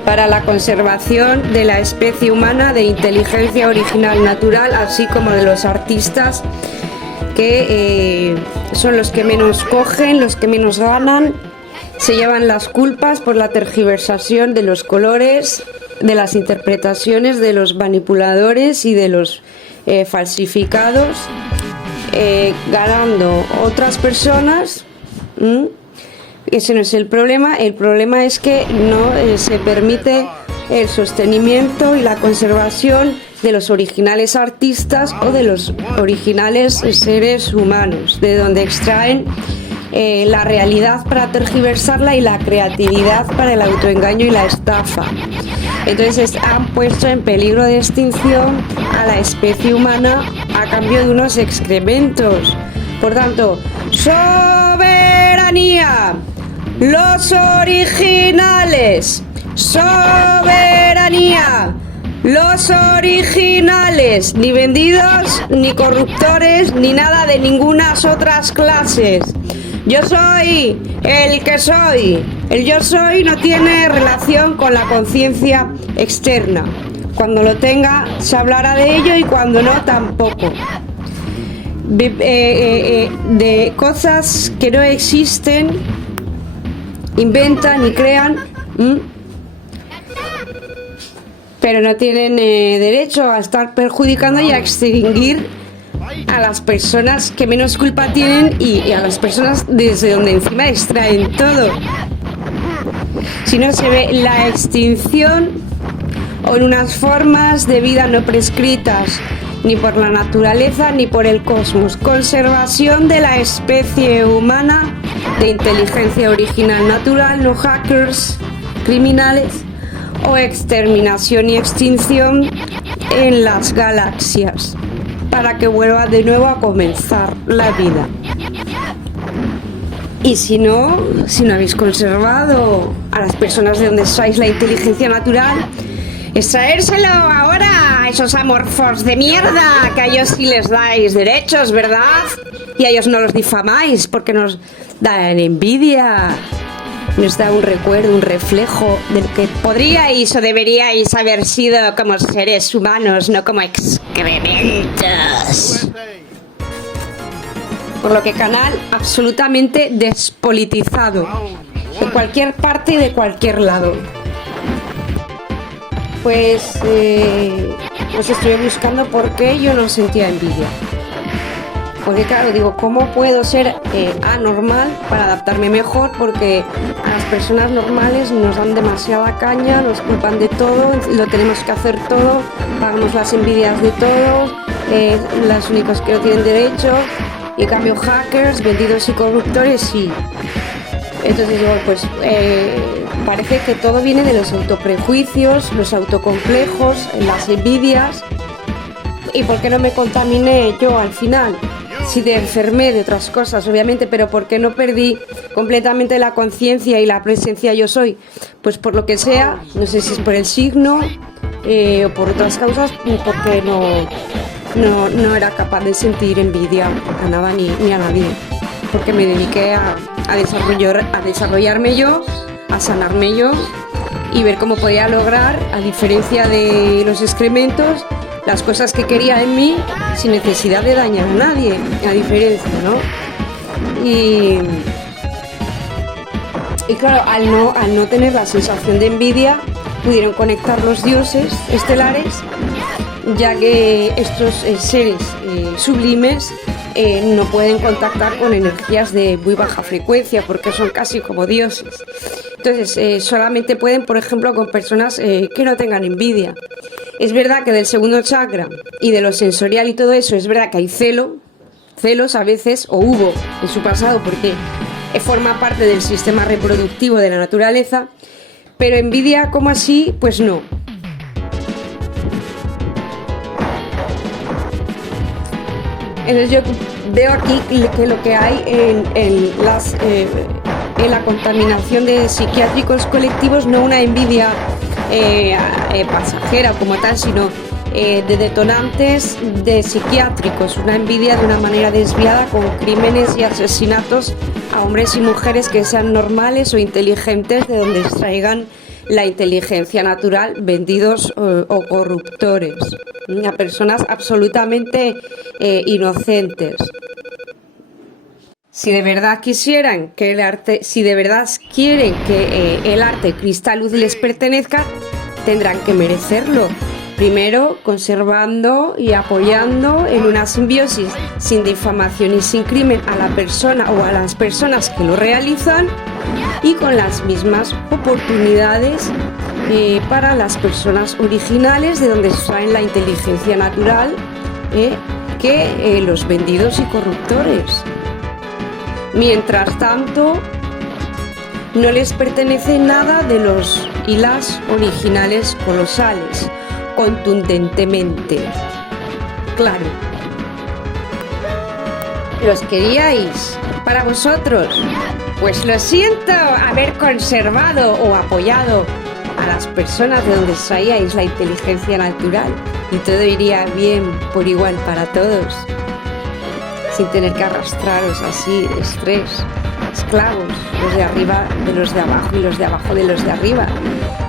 Para la conservación de la especie humana de inteligencia original natural, así como de los artistas que son los que menos cogen, los que menos ganan, se llevan las culpas por la tergiversación de los colores, de las interpretaciones de los manipuladores y de los falsificados, ganando otras personas. Ese no es el problema es que no se permite el sostenimiento y la conservación de los originales artistas o de los originales seres humanos, de donde extraen la realidad para tergiversarla y la creatividad para el autoengaño y la estafa. Entonces han puesto en peligro de extinción a la especie humana a cambio de unos excrementos. Por tanto, soberanía, los originales, soberanía, los originales, ni vendidos, ni corruptores, ni nada de ningunas otras clases. Yo soy el que soy. El yo soy no tiene relación con la conciencia externa. Cuando lo tenga se hablará de ello y cuando no tampoco. De cosas que no existen, inventan y crean, pero no tienen derecho a estar perjudicando y a extinguir a las personas que menos culpa tienen y a las personas desde donde encima extraen todo. Si no se ve la extinción o en unas formas de vida no prescritas ni por la naturaleza ni por el cosmos. Conservación de la especie humana de inteligencia original natural, no hackers, criminales, o exterminación y extinción en las galaxias, para que vuelva de nuevo a comenzar la vida. Y si no habéis conservado a las personas de donde sois la inteligencia natural, extraérselo ahora a esos amorfos de mierda, que a ellos sí les dais derechos, ¿verdad? Y a ellos no los difamáis porque nos dan envidia, nos da un recuerdo, un reflejo del que podríais o deberíais haber sido como seres humanos, no como excrementos. Por lo que canal absolutamente despolitizado, de cualquier parte y de cualquier lado. Pues os estuve buscando por qué yo no sentía envidia. Porque claro, digo, ¿cómo puedo ser anormal para adaptarme mejor? Porque a las personas normales nos dan demasiada caña, nos culpan de todo, lo tenemos que hacer todo, pagamos las envidias de todos, los únicos que no tienen derecho, y en cambio hackers, vendidos y corruptores sí. Entonces digo, pues parece que todo viene de los autoprejuicios, los autocomplejos, las envidias. ¿Y por qué no me contaminé yo al final? Sí, te enfermé de otras cosas, obviamente, pero ¿por qué no perdí completamente la conciencia y la presencia yo soy? Pues por lo que sea, no sé si es por el signo o por otras causas, porque no era capaz de sentir envidia a nada ni a nadie, porque me dediqué a desarrollarme yo, a sanarme yo y ver cómo podía lograr, a diferencia de los excrementos, las cosas que quería en mí sin necesidad de dañar a nadie, a diferencia, ¿no? Y claro, al no tener la sensación de envidia, pudieron conectar los dioses estelares, ya que estos seres sublimes no pueden contactar con energías de muy baja frecuencia porque son casi como dioses. Entonces solamente pueden, por ejemplo, con personas que no tengan envidia. Es verdad que del segundo chakra y de lo sensorial y todo eso, es verdad que hay celos a veces, o hubo en su pasado, porque forma parte del sistema reproductivo de la naturaleza, pero envidia como así, pues no. Entonces yo veo aquí que lo que hay en la contaminación de psiquiátricos colectivos, no una envidia pasajera como tal, sino de detonantes de psiquiátricos, una envidia de una manera desviada con crímenes y asesinatos a hombres y mujeres que sean normales o inteligentes, de donde extraigan la inteligencia natural, vendidos o corruptores, a personas absolutamente inocentes. Si de verdad quisieran que el arte, si de verdad quieren que el arte Cristal Luz les pertenezca, tendrán que merecerlo. Primero, conservando y apoyando en una simbiosis sin difamación y sin crimen a la persona o a las personas que lo realizan, y con las mismas oportunidades para las personas originales, de donde extraen la inteligencia natural, que los vendidos y corruptores. Mientras tanto, no les pertenece nada de los y las originales colosales, contundentemente. Claro. ¿Los queríais para vosotros? Pues lo siento haber conservado o apoyado a las personas de donde extraíais la inteligencia natural, y todo iría bien por igual para todos, sin tener que arrastraros así de estrés, esclavos, los de arriba de los de abajo y los de abajo de los de arriba.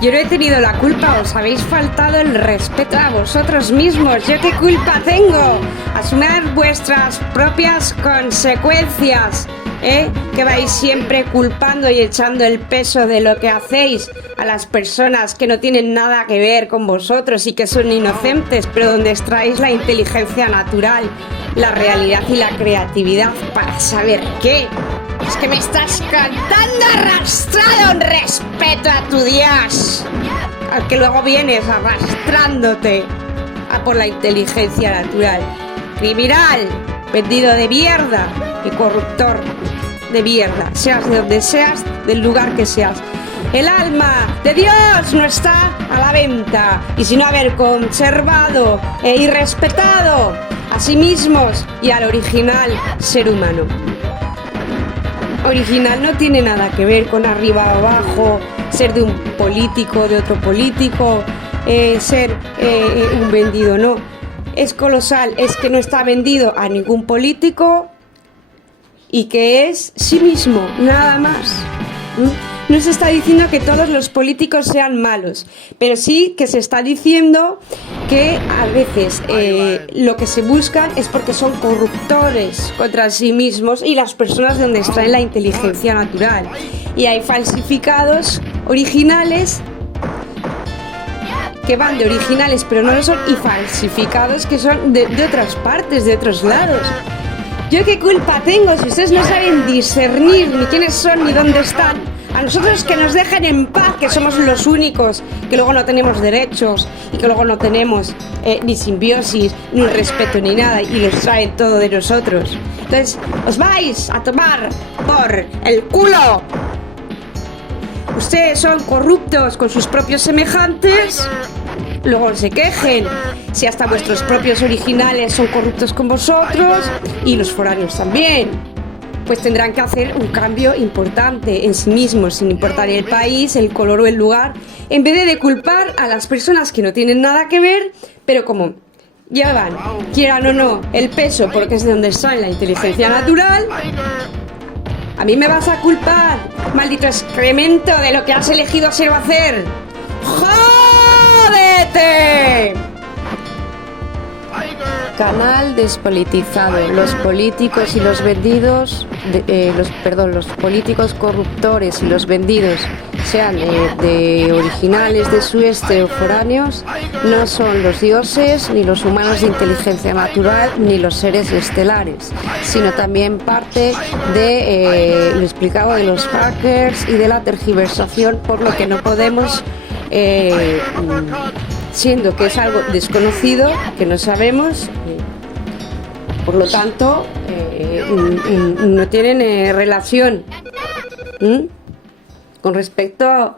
Yo no he tenido la culpa, os habéis faltado el respeto a vosotros mismos. ¿Yo qué culpa tengo? Asumir vuestras propias consecuencias, que vais siempre culpando y echando el peso de lo que hacéis a las personas que no tienen nada que ver con vosotros y que son inocentes, pero donde extraéis la inteligencia natural, la realidad y la creatividad para saber qué. Es que me estás cantando arrastrado en respeto a tu Dios, al que luego vienes arrastrándote a por la inteligencia natural. Criminal, vendido de mierda y corruptor de mierda, seas de donde seas, del lugar que seas. El alma de Dios no está a la venta, y sin haber conservado y respetado a sí mismos y al original ser humano. Original no tiene nada que ver con arriba o abajo, ser de un político, de otro político, ser un vendido, no. Es colosal, es que no está vendido a ningún político y que es sí mismo, nada más. No se está diciendo que todos los políticos sean malos, pero sí que se está diciendo que a veces lo que se buscan es porque son corruptores contra sí mismos y las personas de donde extraen la inteligencia natural. Y hay falsificados originales que van de originales pero no lo son, y falsificados que son de otras partes, de otros lados. ¿Yo qué culpa tengo si ustedes no saben discernir ni quiénes son ni dónde están? A nosotros que nos dejen en paz, que somos los únicos, que luego no tenemos derechos y que luego no tenemos ni simbiosis, ni respeto, ni nada, y les traen todo de nosotros. Entonces, os vais a tomar por el culo. Ustedes son corruptos con sus propios semejantes, luego se quejen si hasta vuestros propios originales son corruptos con vosotros, y los foráneos también. Pues tendrán que hacer un cambio importante en sí mismos, sin importar el país, el color o el lugar, en vez de culpar a las personas que no tienen nada que ver, pero como llevan, quieran o no, el peso, porque es de donde sale la inteligencia natural. ¿A mí me vas a culpar, maldito excremento, de lo que has elegido ser o hacer? ¡Jódete! Canal despolitizado. Los políticos y los vendidos, los políticos corruptores y los vendidos, sean de originales de Sueste o foráneos, no son los dioses ni los humanos de inteligencia natural ni los seres estelares, sino también parte de lo explicado de los hackers y de la tergiversación, por lo que no podemos, siendo que es algo desconocido, que no sabemos, por lo tanto no tienen relación con respecto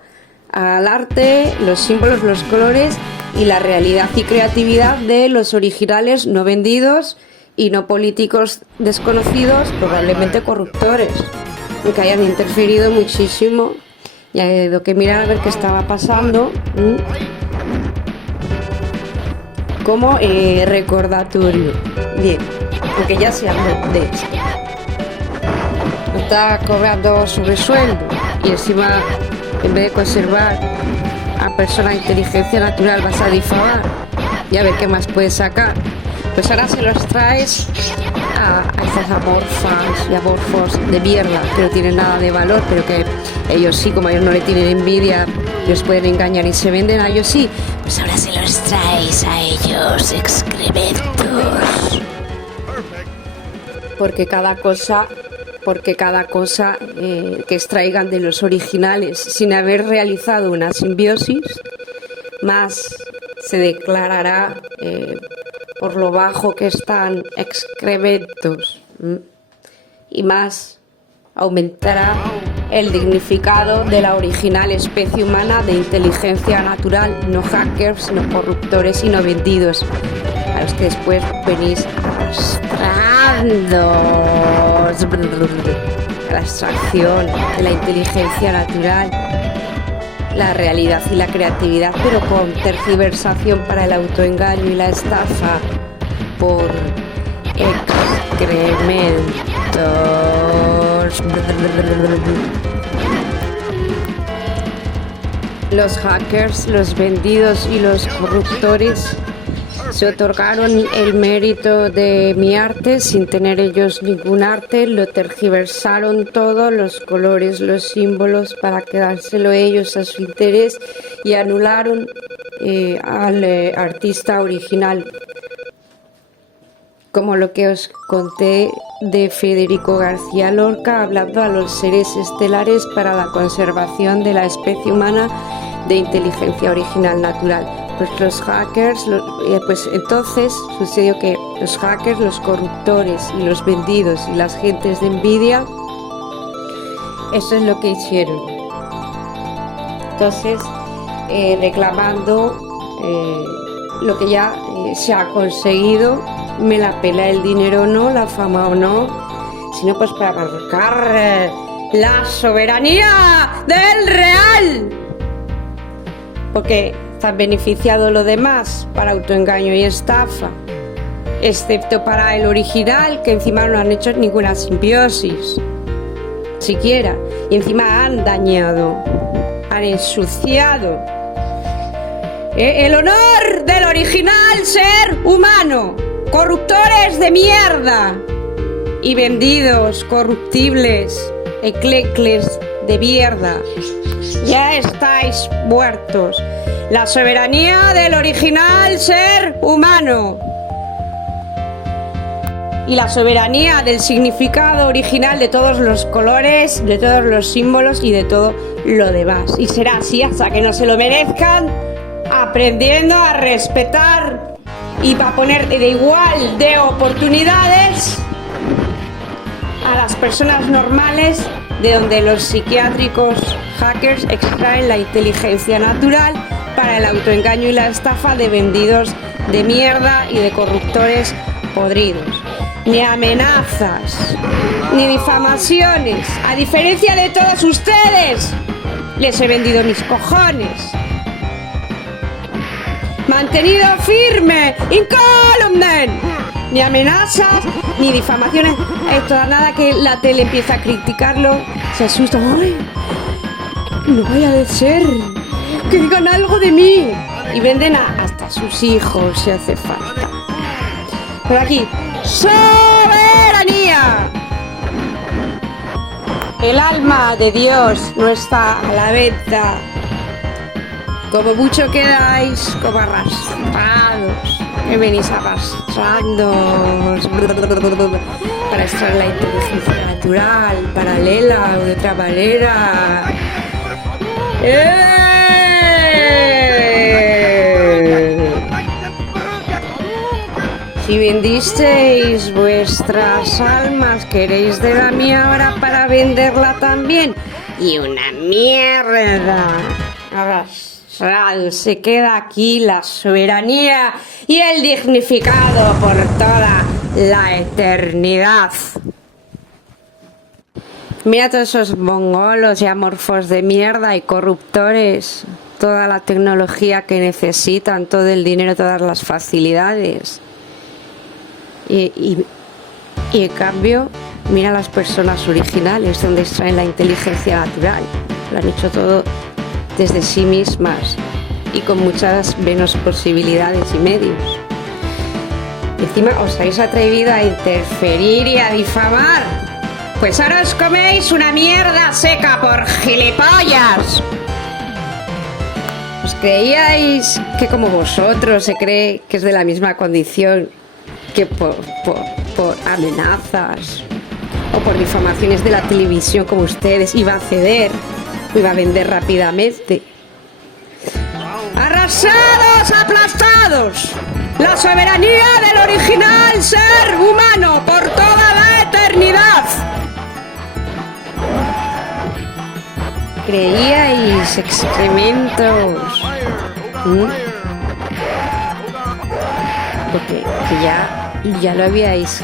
al arte, los símbolos, los colores y la realidad y creatividad de los originales no vendidos y no políticos desconocidos, probablemente corruptores, que hayan interferido muchísimo. Y ha habido que mirar a ver qué estaba pasando. Como recordatorio. Bien, porque ya se habló de esto. Está cobrando sobresueldo y encima, en vez de conservar a persona de inteligencia natural, vas a difamar y a ver qué más puedes sacar. Pues ahora se los traes a esas amorfas y amorfos de mierda que no tienen nada de valor, pero que ellos sí, como ellos no le tienen envidia, los pueden engañar y se venden, a ellos sí. Pues ahora se los traes a ellos, excrementos. Porque cada cosa que extraigan de los originales sin haber realizado una simbiosis, más se declarará por lo bajo que están excrementos, y más aumentará el dignificado de la original especie humana de inteligencia natural, no hackers, no corruptores y no vendidos, a los que después venís arrastrando a la abstracción de la inteligencia natural, la realidad y la creatividad, pero con tergiversación para el autoengaño y la estafa por excrementos. Los hackers, los vendidos y los corruptores se otorgaron el mérito de mi arte sin tener ellos ningún arte, lo tergiversaron todo, los colores, los símbolos, para quedárselo ellos a su interés, y anularon al artista original, como lo que os conté de Federico García Lorca hablando a los seres estelares para la conservación de la especie humana de inteligencia original natural. Pues los hackers, pues entonces sucedió que los hackers, los corruptores y los vendidos y las gentes de envidia, eso es lo que hicieron. Entonces, reclamando lo que ya se ha conseguido, me la pela el dinero o no, la fama o no, sino pues para marcar la soberanía del real. Porque están beneficiado lo demás para autoengaño y estafa, excepto para el original, que encima no han hecho ninguna simbiosis siquiera, y encima han dañado, han ensuciado el honor del original ser humano. Corruptores de mierda y vendidos corruptibles, eclecles de mierda, ya estáis muertos. La soberanía del original ser humano y la soberanía del significado original de todos los colores, de todos los símbolos y de todo lo demás. Y será así hasta que no se lo merezcan, aprendiendo a respetar y para poner de igual de oportunidades a las personas normales, de donde los psiquiátricos hackers extraen la inteligencia natural para el autoengaño y la estafa de vendidos de mierda y de corruptores podridos. Ni amenazas, ni difamaciones. A diferencia de todos ustedes, les he vendido mis cojones. Mantenido firme, incólume. Ni amenazas, ni difamaciones. Esto nada que la tele empieza a criticarlo, se asusta. ¡Ay! No vaya a ser que digan algo de mí. Y venden hasta sus hijos si hace falta. Por aquí, soberanía. El alma de Dios no está a la venta. Como mucho quedáis como arrastrados, que venís arrastrando para extraer la inteligencia natural, paralela o de otra manera. Si vendisteis vuestras almas, ¿queréis de la mía ahora para venderla también? Y una mierda. Se queda aquí la soberanía y el dignificado por toda la eternidad. Mira todos esos mongolos y amorfos de mierda y corruptores, toda la tecnología que necesitan, todo el dinero, todas las facilidades. Y en cambio, mira las personas originales, donde extraen la inteligencia natural. Lo han hecho todo desde sí mismas y con muchas menos posibilidades y medios. Encima os habéis atrevido a interferir y a difamar. Pues ahora os coméis una mierda seca por gilipollas. ¿Os creíais que como vosotros se cree que es de la misma condición que por amenazas o por difamaciones de la televisión como ustedes iba a ceder o iba a vender rápidamente? ¡Arrasados, aplastados! La soberanía del original ser humano por toda la eternidad. ¿Creíais excrementos? Porque ya lo habíais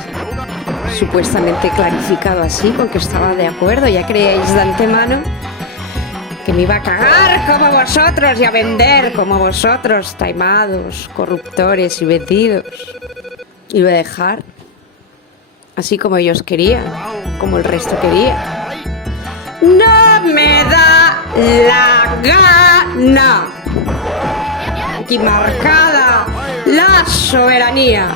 supuestamente clarificado así, con que estaba de acuerdo. Ya creíais de antemano que me iba a cagar como vosotros y a vender como vosotros, taimados, corruptores y vendidos. Iba a dejar así como ellos querían, como el resto quería. ¡No me da la gana! Aquí marcada la soberanía,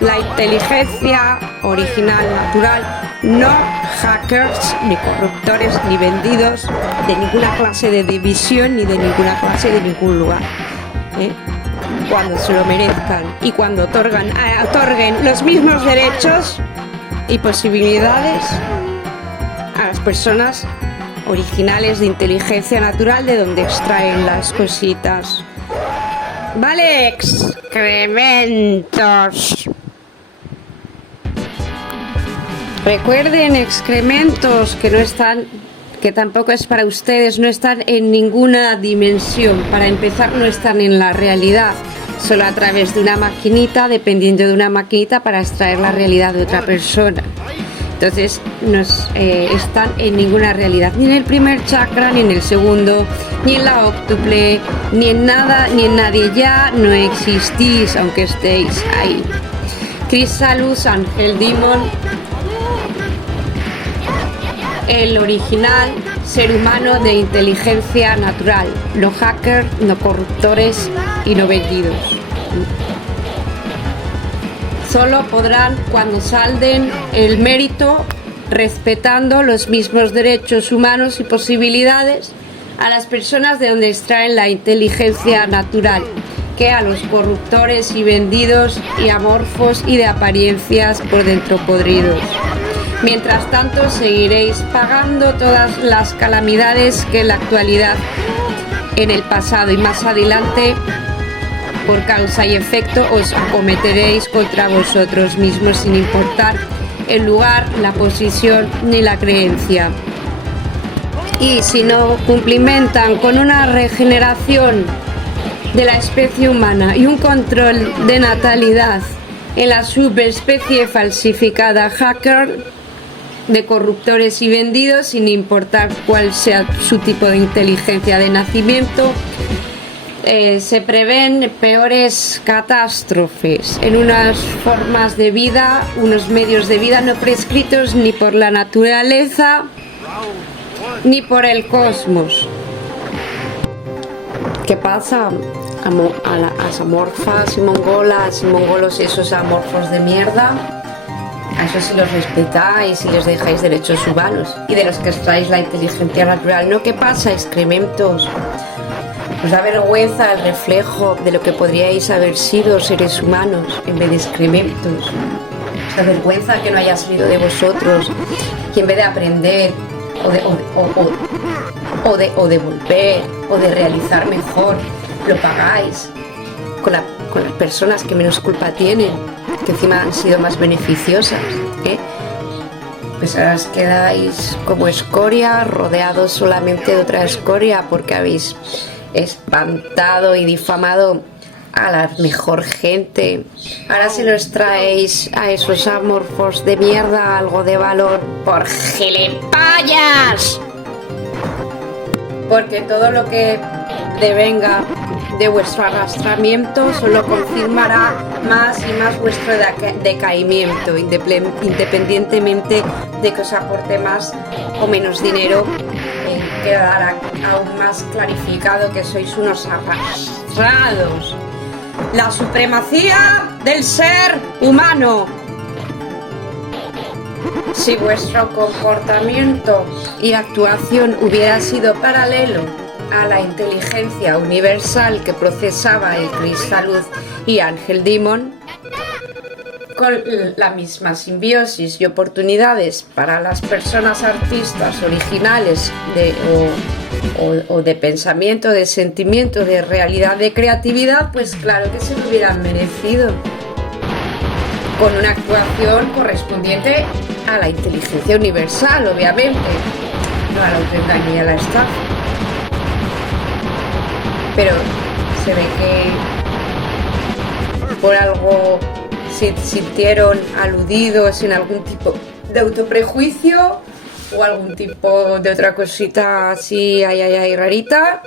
la inteligencia original, natural, no hackers, ni corruptores, ni vendidos de ninguna clase de división, ni de ninguna clase de ningún lugar. Cuando se lo merezcan y cuando otorguen los mismos derechos y posibilidades a las personas originales de inteligencia natural, de donde extraen las cositas. Vale, excrementos. Recuerden, excrementos, que no están, que tampoco es para ustedes, no están en ninguna dimensión. Para empezar, no están en la realidad, solo a través de una maquinita, dependiendo de una maquinita para extraer la realidad de otra persona. Entonces no están en ninguna realidad, ni en el primer chakra, ni en el segundo, ni en la óctuple, ni en nada, ni en nadie. Ya no existís, aunque estéis ahí. Chrysalis, Ángel Demon, el original ser humano de inteligencia natural, no hackers, no corruptores y no vendidos. Solo podrán, cuando salden el mérito, respetando los mismos derechos humanos y posibilidades a las personas de donde extraen la inteligencia natural, que a los corruptores y vendidos y amorfos y de apariencias por dentro podridos. Mientras tanto, seguiréis pagando todas las calamidades que en la actualidad, en el pasado y más adelante, por causa y efecto, os acometeréis contra vosotros mismos, sin importar el lugar, la posición ni la creencia. Y si no cumplimentan con una regeneración de la especie humana y un control de natalidad en la subespecie falsificada hacker, de corruptores y vendidos, sin importar cuál sea su tipo de inteligencia de nacimiento, se prevén peores catástrofes en unas formas de vida, unos medios de vida no prescritos ni por la naturaleza ni por el cosmos. ¿Qué pasa? A las amorfas y mongolas y mongolos y esos amorfos de mierda, a eso sí los respetáis y les dejáis derechos humanos, y de los que extraéis la inteligencia natural. ¿No? ¿Qué pasa, excrementos? Os da vergüenza el reflejo de lo que podríais haber sido seres humanos en vez de excrementos. Os da vergüenza que no haya salido de vosotros, que en vez de aprender o de volver o de realizar mejor, lo pagáis con las personas que menos culpa tienen, que encima han sido más beneficiosas, pues ahora os quedáis como escoria, rodeados solamente de otra escoria, porque habéis espantado y difamado a la mejor gente. Ahora se los traéis a esos amorfos de mierda algo de valor por gilipollas. Porque todo lo que devenga de vuestro arrastramiento solo confirmará más y más vuestro decaimiento, independientemente de que os aporte más o menos dinero. Quedará aún más clarificado que sois unos arrastrados. La supremacía del ser humano. Si vuestro comportamiento y actuación hubiera sido paralelo a la inteligencia universal que procesaba el Cristaluz y Ángel Demon, con la misma simbiosis y oportunidades para las personas artistas originales o de pensamiento, de sentimiento, de realidad, de creatividad, pues claro que se lo hubieran merecido, con una actuación correspondiente a la inteligencia universal, obviamente, no a la autoengaño y a la estafa. Pero se ve que por algo se sintieron aludidos en algún tipo de autoprejuicio o algún tipo de otra cosita así rarita,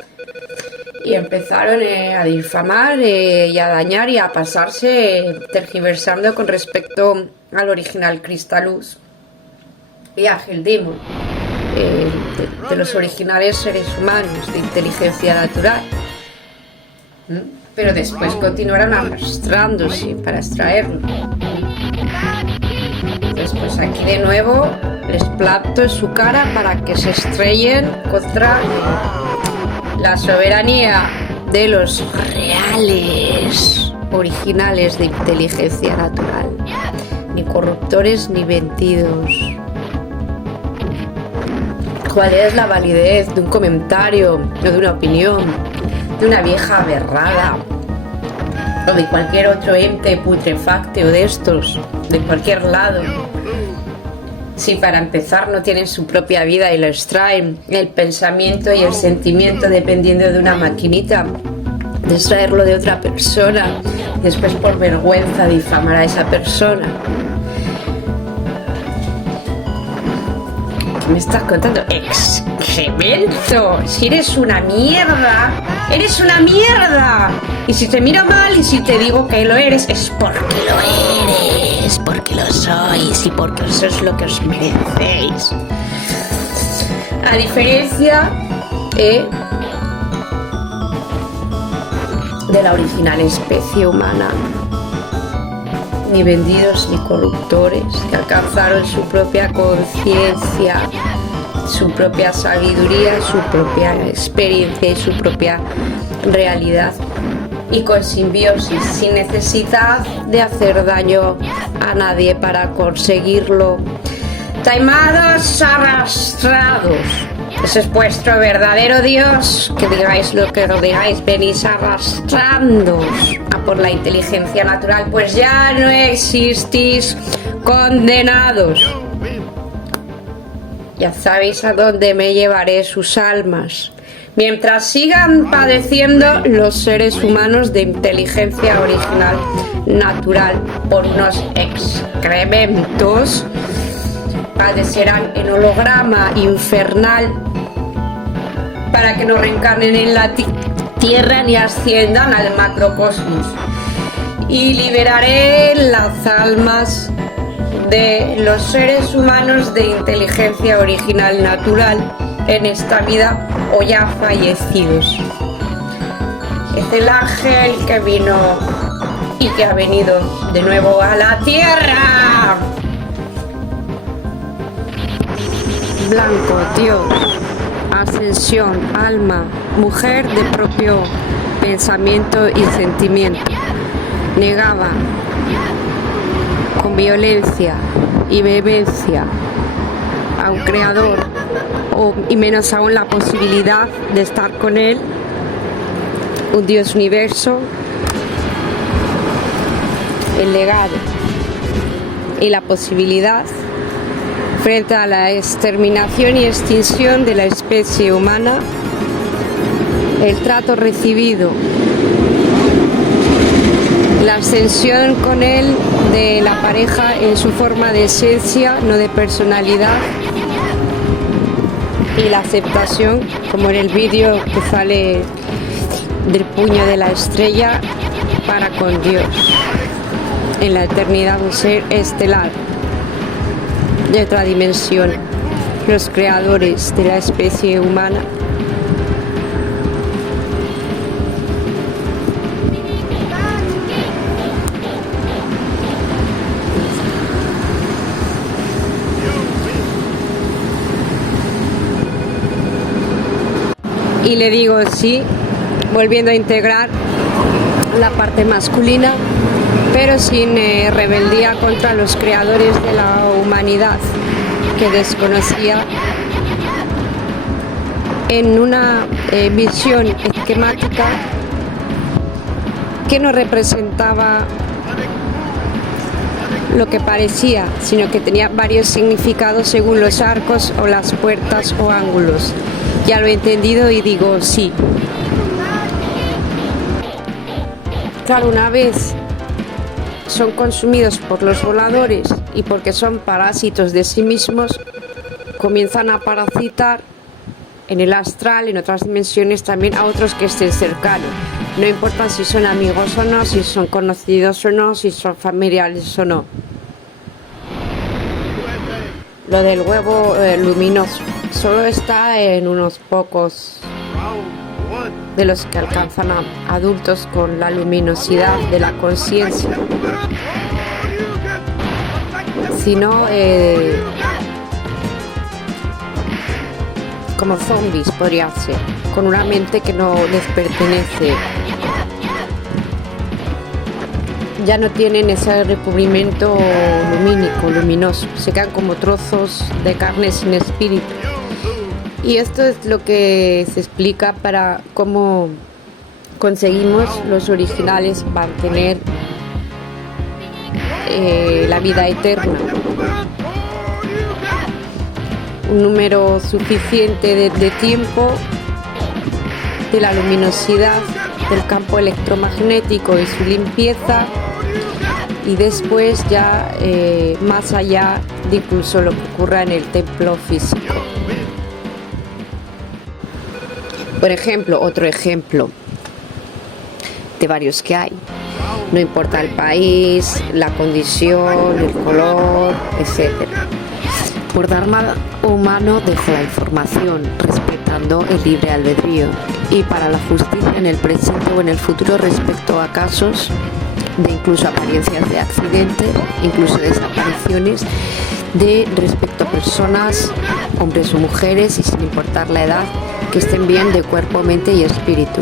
y empezaron a difamar y a dañar y a pasarse tergiversando con respecto al original Cristaluz y Ángel Demon, de los originales seres humanos de inteligencia natural. Pero después continuaron arrastrándose para extraerlo. Entonces, pues aquí de nuevo les planto en su cara para que se estrellen contra la soberanía de los reales originales de inteligencia natural, ni corruptores ni vendidos. ¿Cuál es la validez de un comentario o de una opinión de una vieja aberrada o de cualquier otro ente putrefacto de estos, de cualquier lado, si para empezar no tienen su propia vida y lo extraen el pensamiento y el sentimiento dependiendo de una maquinita, de extraerlo de otra persona y después por vergüenza difamar a esa persona? ¿Qué me estás contando? ¡Excremento! Si eres una mierda, eres una mierda. Y si te miro mal y si te digo que lo eres, es porque lo eres, porque lo sois y porque eso es lo que os merecéis. A diferencia de la original especie humana, ni vendidos ni corruptores, que alcanzaron su propia conciencia, su propia sabiduría, su propia experiencia y su propia realidad, y con simbiosis, sin necesidad de hacer daño a nadie para conseguirlo. Taimados arrastrados, ese es vuestro verdadero Dios, que digáis lo que lo digáis, venís arrastrándoos a por la inteligencia natural, pues ya no existís, condenados. Ya sabéis a dónde me llevaré sus almas, mientras sigan padeciendo los seres humanos de inteligencia original natural por unos excrementos. Padecerán en holograma infernal para que no reencarnen en la tierra ni asciendan al macrocosmos. Y liberaré las almas de los seres humanos de inteligencia original natural en esta vida o ya fallecidos. Es el ángel que vino y que ha venido de nuevo a la tierra. Blanco, Dios, ascensión, alma, mujer de propio pensamiento y sentimiento. Negaba con violencia y vehemencia a un creador, y menos aún la posibilidad de estar con él, un Dios universo, el legado y la posibilidad frente a la exterminación y extinción de la especie humana, el trato recibido La ascensión con él de la pareja en su forma de esencia, no de personalidad. Y la aceptación, como en el vídeo que sale del puño de la estrella, para con Dios. En la eternidad, un ser estelar de otra dimensión, los creadores de la especie humana. Y le digo sí, volviendo a integrar la parte masculina, pero sin rebeldía contra los creadores de la humanidad, que desconocía en una visión esquemática que no representaba lo que parecía, sino que tenía varios significados según los arcos o las puertas o ángulos. Ya lo he entendido y digo sí. Claro, una vez son consumidos por los voladores y porque son parásitos de sí mismos, comienzan a parasitar en el astral, en otras dimensiones también, a otros que estén cercanos. No importa si son amigos o no, si son conocidos o no, si son familiares o no. Lo del huevo luminoso solo está en unos pocos de los que alcanzan a adultos con la luminosidad de la conciencia. Si no, como zombies podría ser, con una mente que no les pertenece. Ya no tienen ese recubrimiento lumínico, luminoso, se quedan como trozos de carne sin espíritu. Y esto es lo que se explica para cómo conseguimos los originales mantener la vida eterna. Un número suficiente de tiempo de la luminosidad del campo electromagnético y su limpieza, y después ya más allá de incluso lo que ocurra en el templo físico. Por ejemplo, otro ejemplo de varios que hay. No importa el país, la condición, el color, etc. Por Dharma humano dejo la información, respetando el libre albedrío, y para la justicia en el presente o en el futuro respecto a casos de incluso apariencias de accidente, incluso desapariciones, de respecto a personas, hombres o mujeres, y sin importar la edad, que estén bien de cuerpo, mente y espíritu.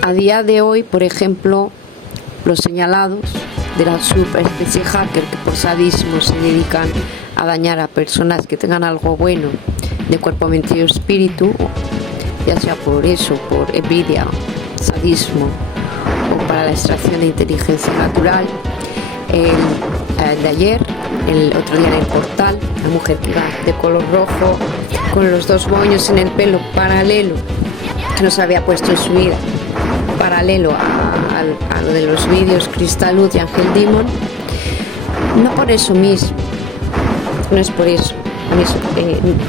A día de hoy, por ejemplo, los señalados de la subespecie hacker que por sadismo se dedican a dañar a personas que tengan algo bueno de cuerpo, mente y espíritu, ya sea por eso, por envidia, sadismo o para la extracción de inteligencia natural. El de ayer, el otro día en el portal, la mujer que iba de color rojo con los dos moños en el pelo paralelo, que no se había puesto en su vida, paralelo a lo de los vídeos Cristal Luz y Ángel Demon. No por eso mismo, no es por eso,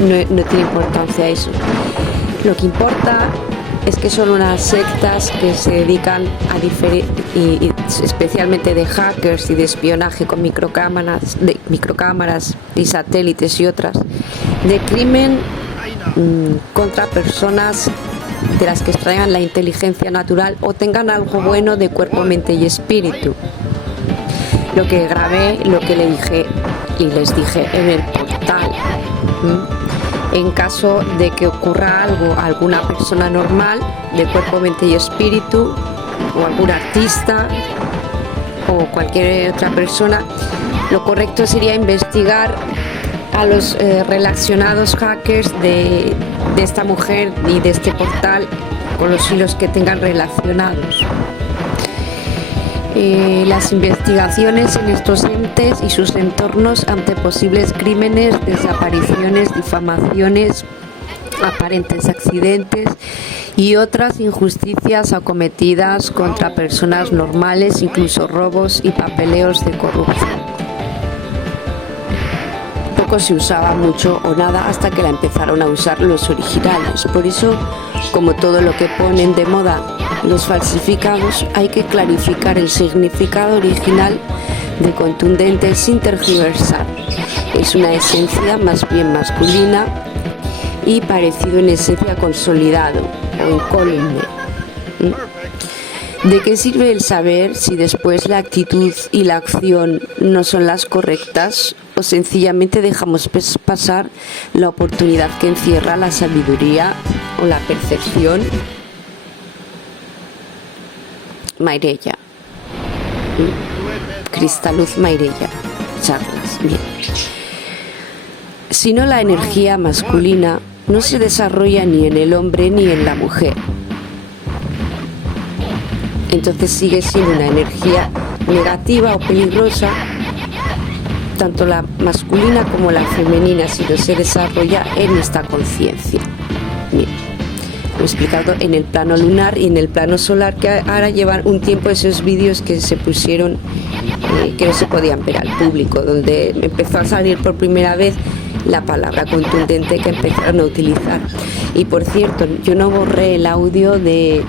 no tiene importancia eso. Lo que importa es que son unas sectas que se dedican a y especialmente de hackers y de espionaje con microcámaras y satélites y otras, de crimen contra personas de las que extraigan la inteligencia natural o tengan algo bueno de cuerpo, mente y espíritu. Lo que grabé, lo que le dije y les dije en el portal. En caso de que ocurra algo a alguna persona normal de cuerpo, mente y espíritu, o algún artista o cualquier otra persona, lo correcto sería investigar a los relacionados hackers de esta mujer y de este portal con los hilos que tengan relacionados. las investigaciones en estos entes y sus entornos ante posibles crímenes, desapariciones, difamaciones, aparentes accidentes y otras injusticias acometidas contra personas normales, incluso robos y papeleos de corrupción. Poco se usaba mucho o nada hasta que la empezaron a usar los originales. Por eso, como todo lo que ponen de moda los falsificados, hay que clarificar el significado original de contundente sin tergiversar. Es una esencia más bien masculina y parecido en esencia a consolidado o incólume. ¿De qué sirve el saber si después la actitud y la acción no son las correctas o sencillamente dejamos pasar la oportunidad que encierra la sabiduría o la percepción? Mairella, Cristaluz Mairella, charlas. Bien. Si no, la energía masculina no se desarrolla ni en el hombre ni en la mujer. Entonces sigue siendo una energía negativa o peligrosa, tanto la masculina como la femenina, si no se desarrolla en esta conciencia. Bien, lo he explicado en el plano lunar y en el plano solar, que ahora llevan un tiempo esos vídeos que se pusieron, que no se podían ver al público, donde empezó a salir por primera vez la palabra contundente que empezaron a utilizar. Y por cierto, yo no borré el audio de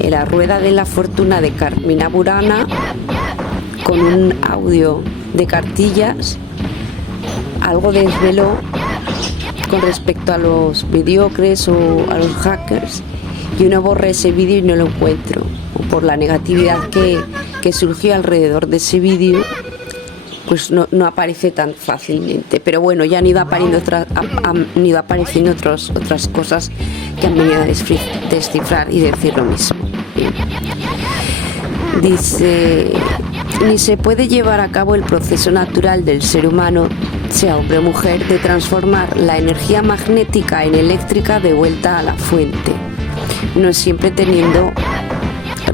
La Rueda de la Fortuna de Carmina Burana con un audio de cartillas. Algo desveló con respecto a los mediocres o a los hackers. Yo no borré ese vídeo y no lo encuentro, por la negatividad que surgió alrededor de ese vídeo. Pues no aparece tan fácilmente, pero bueno, ya han ido apareciendo otras cosas que han venido a descifrar y decir lo mismo. Bien. Dice: ni se puede llevar a cabo el proceso natural del ser humano, sea hombre o mujer, de transformar la energía magnética en eléctrica de vuelta a la fuente, no siempre teniendo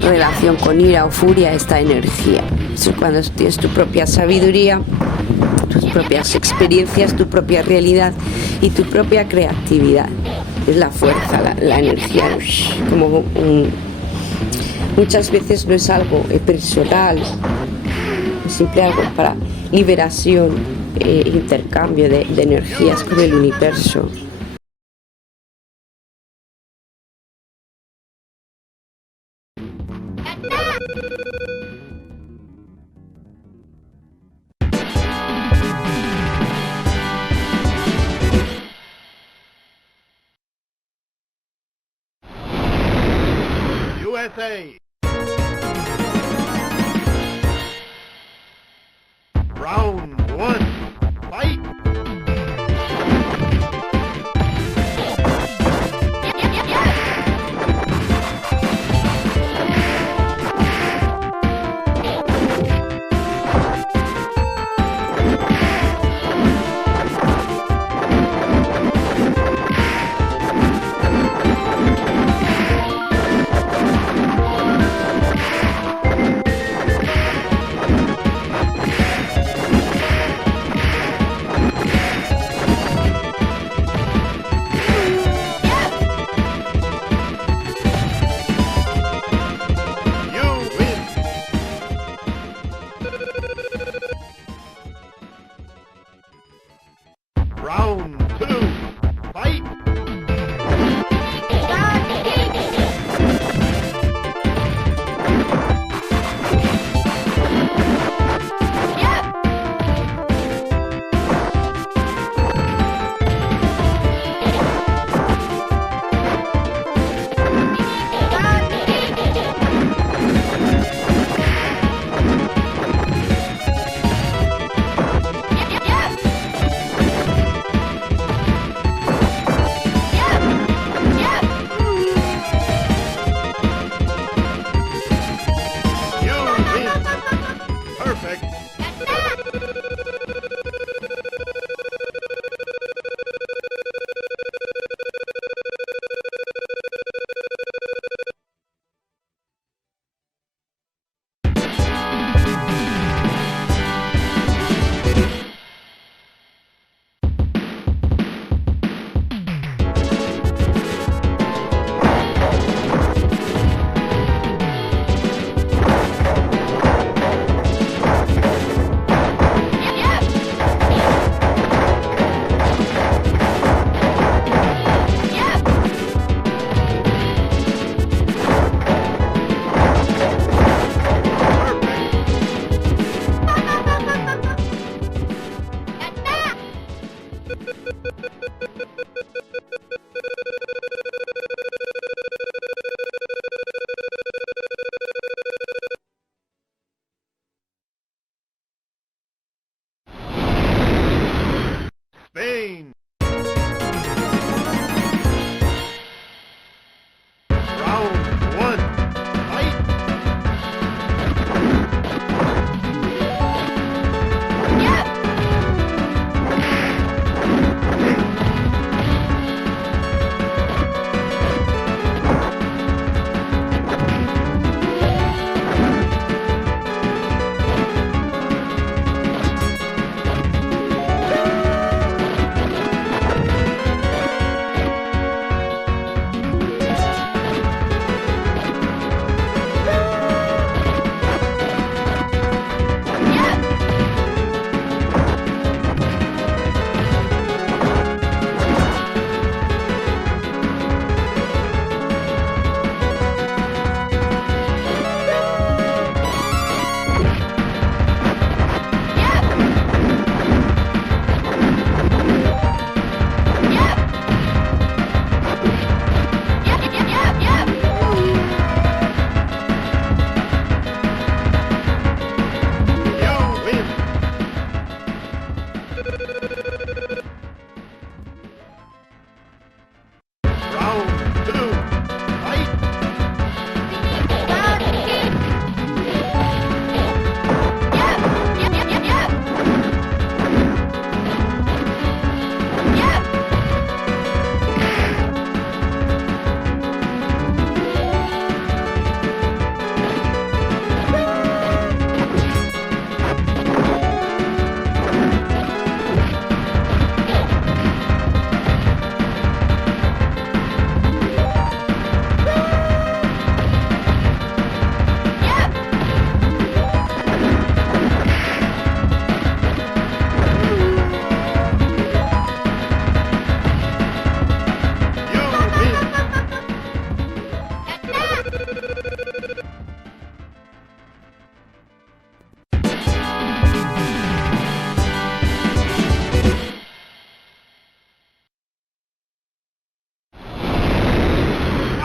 relación con ira o furia esta energía. Eso es cuando tienes tu propia sabiduría, tus propias experiencias, tu propia realidad y tu propia creatividad. Es la fuerza, la energía. Como muchas veces no es algo personal, es simple algo para liberación, intercambio de energías con el universo. USA. Round one, fight!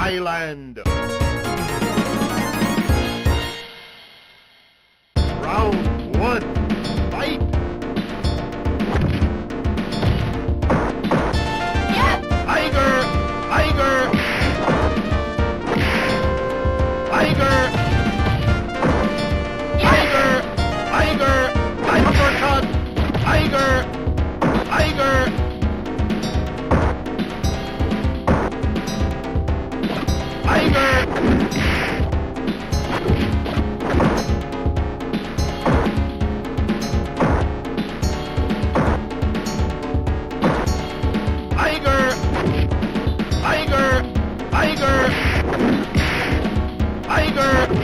Island. Round one, fight! Tiger! Tiger! Tiger! Tiger! Tiger! Uppercut! Tiger! Tiger! Tiger! Tiger! Tiger! Tiger! Tiger!